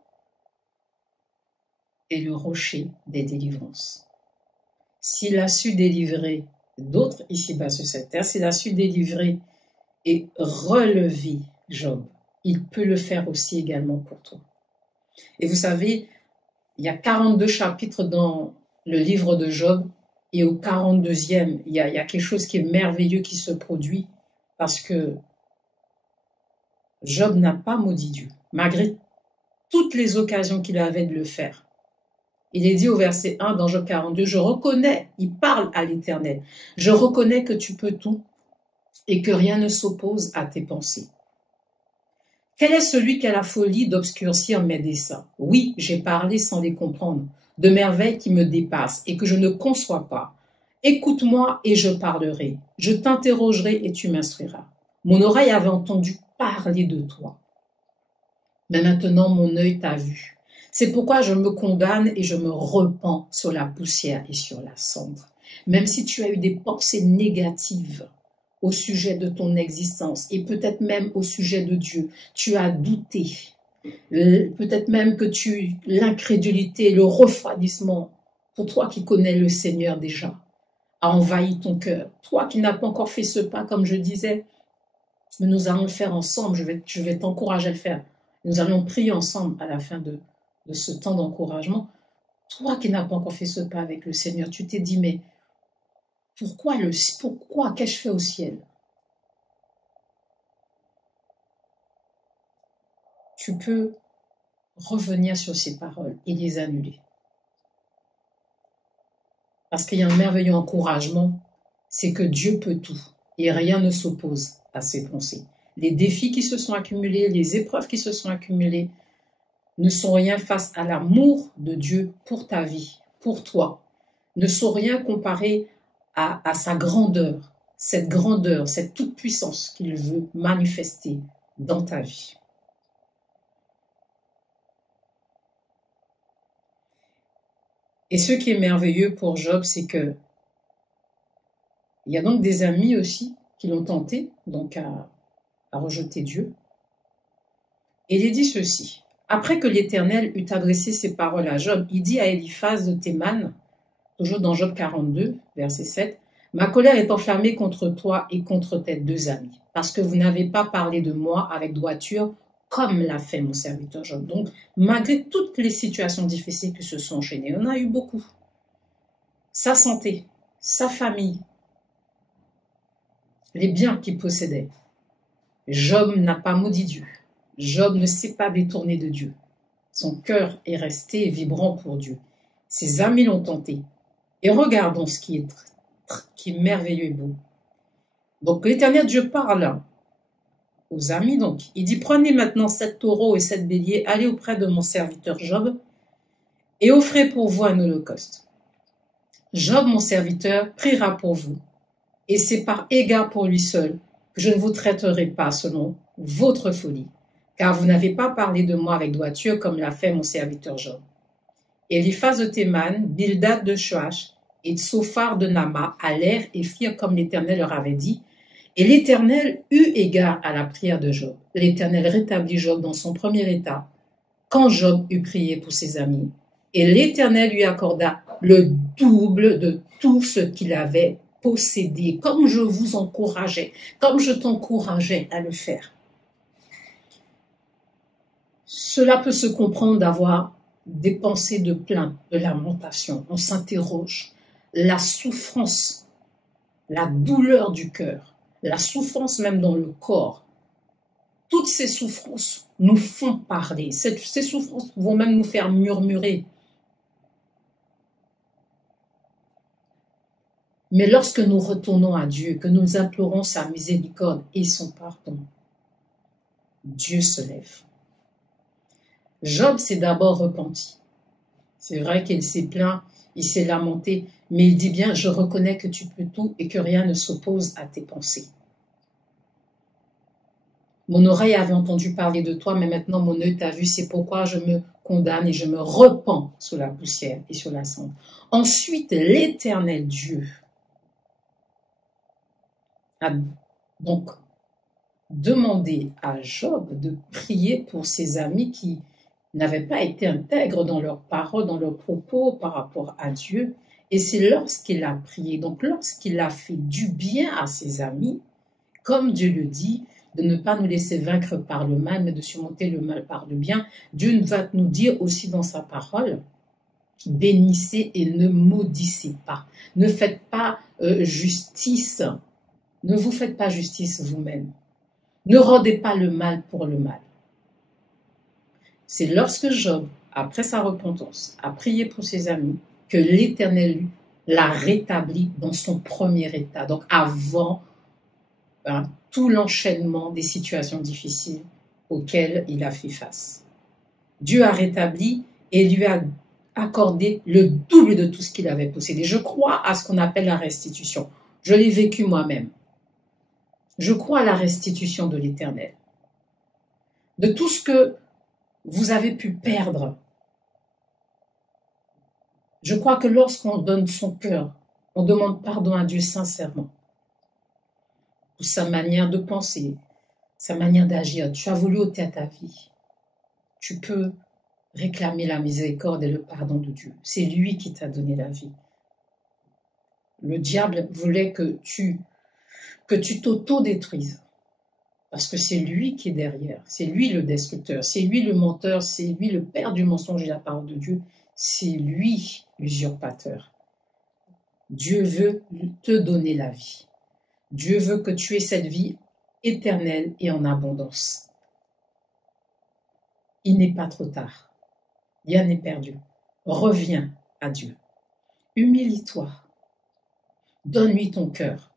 est le rocher des délivrances. S'il a su délivrer d'autres ici-bas sur cette terre, s'il a su délivrer et relever Job, il peut le faire aussi également pour toi. Et vous savez, il y a 42 chapitres dans le livre de Job et au 42e, il y a quelque chose qui est merveilleux qui se produit parce que Job n'a pas maudit Dieu, malgré toutes les occasions qu'il avait de le faire. Il est dit au verset 1 dans Job 42, je reconnais, il parle à l'Éternel, je reconnais que tu peux tout et que rien ne s'oppose à tes pensées. Quel est celui qui a la folie d'obscurcir mes desseins? Oui, j'ai parlé sans les comprendre, de merveilles qui me dépassent et que je ne conçois pas. Écoute-moi et je parlerai, je t'interrogerai et tu m'instruiras. Mon oreille avait entendu parler de toi, mais maintenant mon œil t'a vu. C'est pourquoi je me condamne et je me repens sur la poussière et sur la cendre. Même si tu as eu des pensées négatives au sujet de ton existence et peut-être même au sujet de Dieu, tu as douté. Peut-être même que l'incrédulité, le refroidissement, pour toi qui connais le Seigneur déjà, a envahi ton cœur. Toi qui n'as pas encore fait ce pas, comme je disais, mais nous allons le faire ensemble, je vais t'encourager à le faire. Nous allons prier ensemble à la fin de ce temps d'encouragement. Toi qui n'as pas encore fait ce pas avec le Seigneur, tu t'es dit, mais pourquoi qu'ai-je fait au ciel? Tu peux revenir sur ces paroles et les annuler. Parce qu'il y a un merveilleux encouragement, c'est que Dieu peut tout et rien ne s'oppose à ses pensées. Les défis qui se sont accumulés, les épreuves qui se sont accumulées ne sont rien face à l'amour de Dieu pour ta vie, pour toi. Ne sont rien comparé à sa grandeur, cette toute-puissance qu'il veut manifester dans ta vie. Et ce qui est merveilleux pour Job, c'est que il y a donc des amis aussi qui l'ont tenté donc à rejeter Dieu. Et il est dit ceci. Après que l'Éternel eut adressé ces paroles à Job, il dit à Eliphaz de Théman, toujours dans Job 42, verset 7, « Ma colère est enflammée contre toi et contre tes deux amis, parce que vous n'avez pas parlé de moi avec droiture, comme l'a fait mon serviteur Job. » Donc, malgré toutes les situations difficiles qui se sont enchaînées, on a eu beaucoup. sa santé, sa famille, les biens qu'il possédait. Job n'a pas maudit Dieu. Job ne s'est pas détourné de Dieu. Son cœur est resté vibrant pour Dieu. Ses amis l'ont tenté. Et regardons ce qui est merveilleux et beau. Donc l'Éternel Dieu parle aux amis. Donc il dit, prenez maintenant 7 taureaux et 7 béliers, allez auprès de mon serviteur Job et offrez pour vous un holocauste. Job, mon serviteur, priera pour vous, et c'est par égard pour lui seul que je ne vous traiterai pas selon votre folie, car vous n'avez pas parlé de moi avec droiture comme l'a fait mon serviteur Job. Eliphaz de Théman, Bildad de Shoach et Tsophar de Nama allèrent et firent comme l'Éternel leur avait dit, et l'Éternel eut égard à la prière de Job. L'Éternel rétablit Job dans son premier état, quand Job eut prié pour ses amis, et l'Éternel lui accorda le double de tout ce qu'il avait possédé, comme je vous encourageais, comme je t'encourageais à le faire. Cela peut se comprendre d'avoir des pensées de plainte, de lamentation. On s'interroge. La souffrance, la douleur du cœur, la souffrance même dans le corps, toutes ces souffrances nous font parler. Ces souffrances vont même nous faire murmurer. Mais lorsque nous retournons à Dieu, que nous implorons sa miséricorde et son pardon, Dieu se lève. Job s'est d'abord repenti. C'est vrai qu'il s'est plaint, il s'est lamenté, mais il dit bien, je reconnais que tu peux tout et que rien ne s'oppose à tes pensées. Mon oreille avait entendu parler de toi, mais maintenant mon œil t'a vu, c'est pourquoi je me condamne et je me repens sous la poussière et sur la cendre. Ensuite, l'Éternel Dieu a donc demandé à Job de prier pour ses amis qui n'avaient pas été intègres dans leurs paroles, dans leurs propos par rapport à Dieu. Et c'est lorsqu'il a prié, donc lorsqu'il a fait du bien à ses amis, comme Dieu le dit, de ne pas nous laisser vaincre par le mal, mais de surmonter le mal par le bien. Dieu va nous dire aussi dans sa parole, bénissez et ne maudissez pas. Ne faites pas justice. Ne vous faites pas justice vous-même. Ne rendez pas le mal pour le mal. C'est lorsque Job, après sa repentance, a prié pour ses amis, que l'Éternel l'a rétabli dans son premier état. Donc avant tout l'enchaînement des situations difficiles auxquelles il a fait face. Dieu a rétabli et lui a accordé le double de tout ce qu'il avait possédé. Je crois à ce qu'on appelle la restitution. Je l'ai vécu moi-même. Je crois à la restitution de l'Éternel. De tout ce que vous avez pu perdre. Je crois que lorsqu'on donne son cœur, on demande pardon à Dieu sincèrement pour sa manière de penser, sa manière d'agir. Tu as voulu ôter à ta vie. Tu peux réclamer la miséricorde et le pardon de Dieu. C'est lui qui t'a donné la vie. Le diable voulait que tu t'auto-détruises. Parce que c'est lui qui est derrière. C'est lui le destructeur. C'est lui le menteur. C'est lui le père du mensonge et la parole de Dieu. C'est lui l'usurpateur. Dieu veut te donner la vie. Dieu veut que tu aies cette vie éternelle et en abondance. Il n'est pas trop tard. Rien n'est perdu. Reviens à Dieu. Humilie-toi. Donne-lui ton cœur.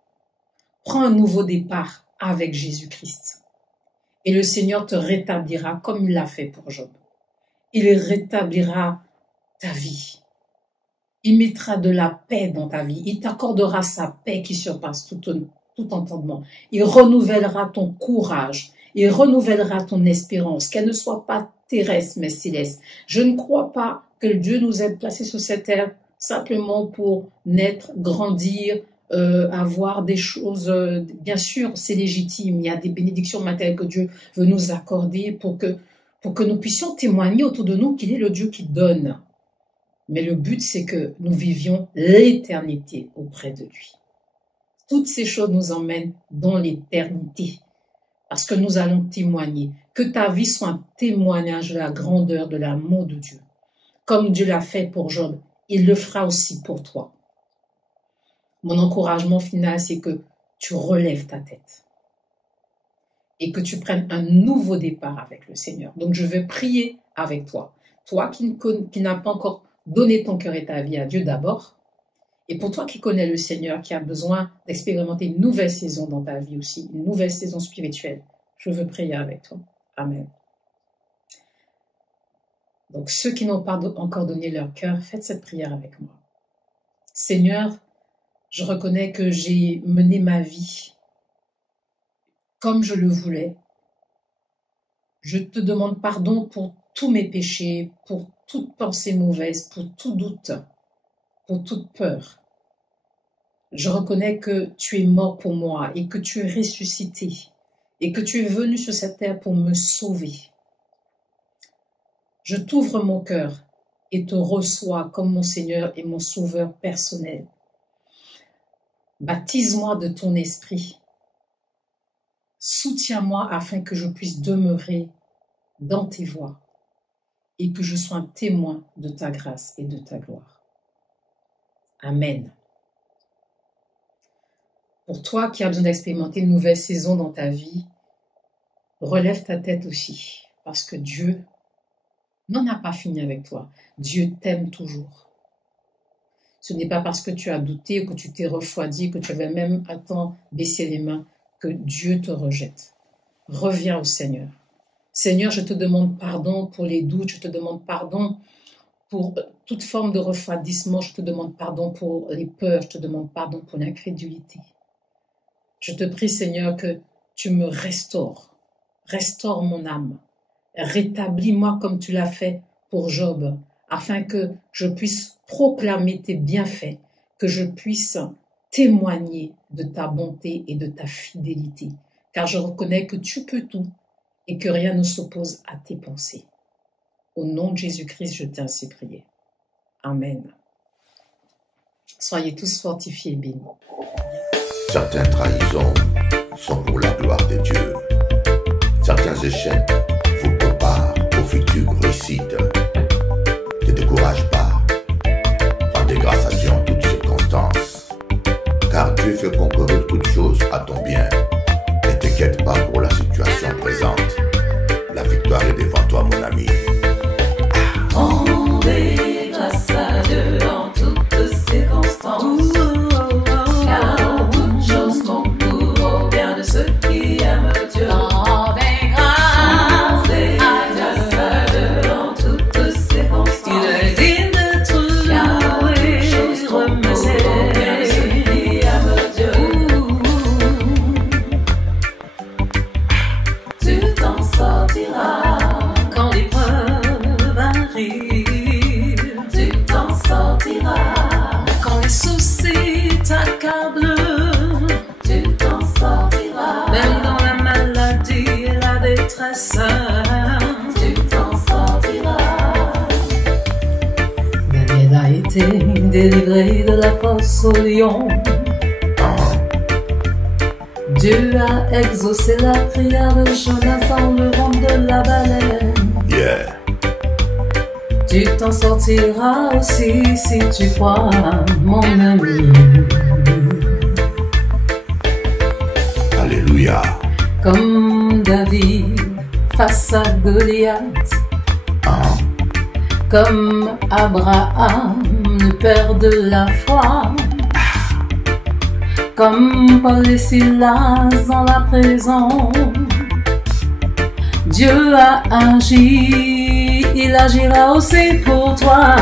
Prends un nouveau départ avec Jésus-Christ. Et le Seigneur te rétablira comme il l'a fait pour Job. Il rétablira ta vie. Il mettra de la paix dans ta vie. Il t'accordera sa paix qui surpasse tout entendement. Il renouvellera ton courage. Il renouvellera ton espérance. Qu'elle ne soit pas terrestre mais céleste. Je ne crois pas que Dieu nous ait placés sur cette terre simplement pour naître, grandir, avoir des choses, bien sûr, c'est légitime. Il y a des bénédictions matérielles que Dieu veut nous accorder pour que nous puissions témoigner autour de nous qu'il est le Dieu qui donne. Mais le but, c'est que nous vivions l'éternité auprès de lui. Toutes ces choses nous emmènent dans l'éternité parce que nous allons témoigner. Que ta vie soit un témoignage de la grandeur, de l'amour de Dieu. Comme Dieu l'a fait pour Job, il le fera aussi pour toi. Mon encouragement final, c'est que tu relèves ta tête et que tu prennes un nouveau départ avec le Seigneur. Donc, je veux prier avec toi. Toi qui n'as pas encore donné ton cœur et ta vie à Dieu d'abord, et pour toi qui connais le Seigneur, qui a besoin d'expérimenter une nouvelle saison dans ta vie aussi, une nouvelle saison spirituelle, je veux prier avec toi. Amen. Donc, ceux qui n'ont pas encore donné leur cœur, faites cette prière avec moi. Seigneur, je reconnais que j'ai mené ma vie comme je le voulais. Je te demande pardon pour tous mes péchés, pour toute pensée mauvaise, pour tout doute, pour toute peur. Je reconnais que tu es mort pour moi et que tu es ressuscité et que tu es venu sur cette terre pour me sauver. Je t'ouvre mon cœur et te reçois comme mon Seigneur et mon Sauveur personnel. Baptise-moi de ton esprit. Soutiens-moi afin que je puisse demeurer dans tes voies et que je sois un témoin de ta grâce et de ta gloire. Amen. Pour toi qui as besoin d'expérimenter une nouvelle saison dans ta vie, relève ta tête aussi, parce que Dieu n'en a pas fini avec toi. Dieu t'aime toujours. Ce n'est pas parce que tu as douté, que tu t'es refroidi, que tu avais même un temps baissé les mains, que Dieu te rejette. Reviens au Seigneur. Seigneur, je te demande pardon pour les doutes, je te demande pardon pour toute forme de refroidissement, je te demande pardon pour les peurs, je te demande pardon pour l'incrédulité. Je te prie, Seigneur, que tu me restaures. Restaure mon âme. Rétablis-moi comme tu l'as fait pour Job, afin que je puisse proclamer tes bienfaits, que je puisse témoigner de ta bonté et de ta fidélité, car je reconnais que tu peux tout et que rien ne s'oppose à tes pensées. Au nom de Jésus-Christ, je t'ai ainsi prié. Amen. Soyez tous fortifiés et bénis. Certaines trahisons sont pour la gloire de Dieu. Certains échecs vous préparent au futur réussite. Ne décourage pas. Rendez grâce à Dieu en toutes circonstances. Car Dieu fait concourir toutes choses à ton bien. Ne t'inquiète pas pour la situation présente. La victoire est devant toi, mon ami. Rendez grâce à Dieu en toutes circonstances. Car toutes choses concourent au bien de ceux qui aiment Dieu. Rendez grâce à Dieu en toutes circonstances. Il est digne d'être loué, remercié. Au bien de ceux qui aiment Dieu. Tu t'en sortiras quand l'épreuve arrive. Tu t'en sortiras quand les soucis t'accablent. Tu t'en sortiras même dans la maladie et la détresse. Tu t'en sortiras. Daniel a été délivré de la fosse au lion. Dieu a exaucé la prière de Jonas dans le ventre de la baleine. Yeah. Tu t'en sortiras aussi si tu crois, mon ami. Alléluia. Comme David face à Goliath. Comme Abraham, le père de la foi. Comme Paul et Silas dans la prison. Dieu a agi, il agira aussi pour toi.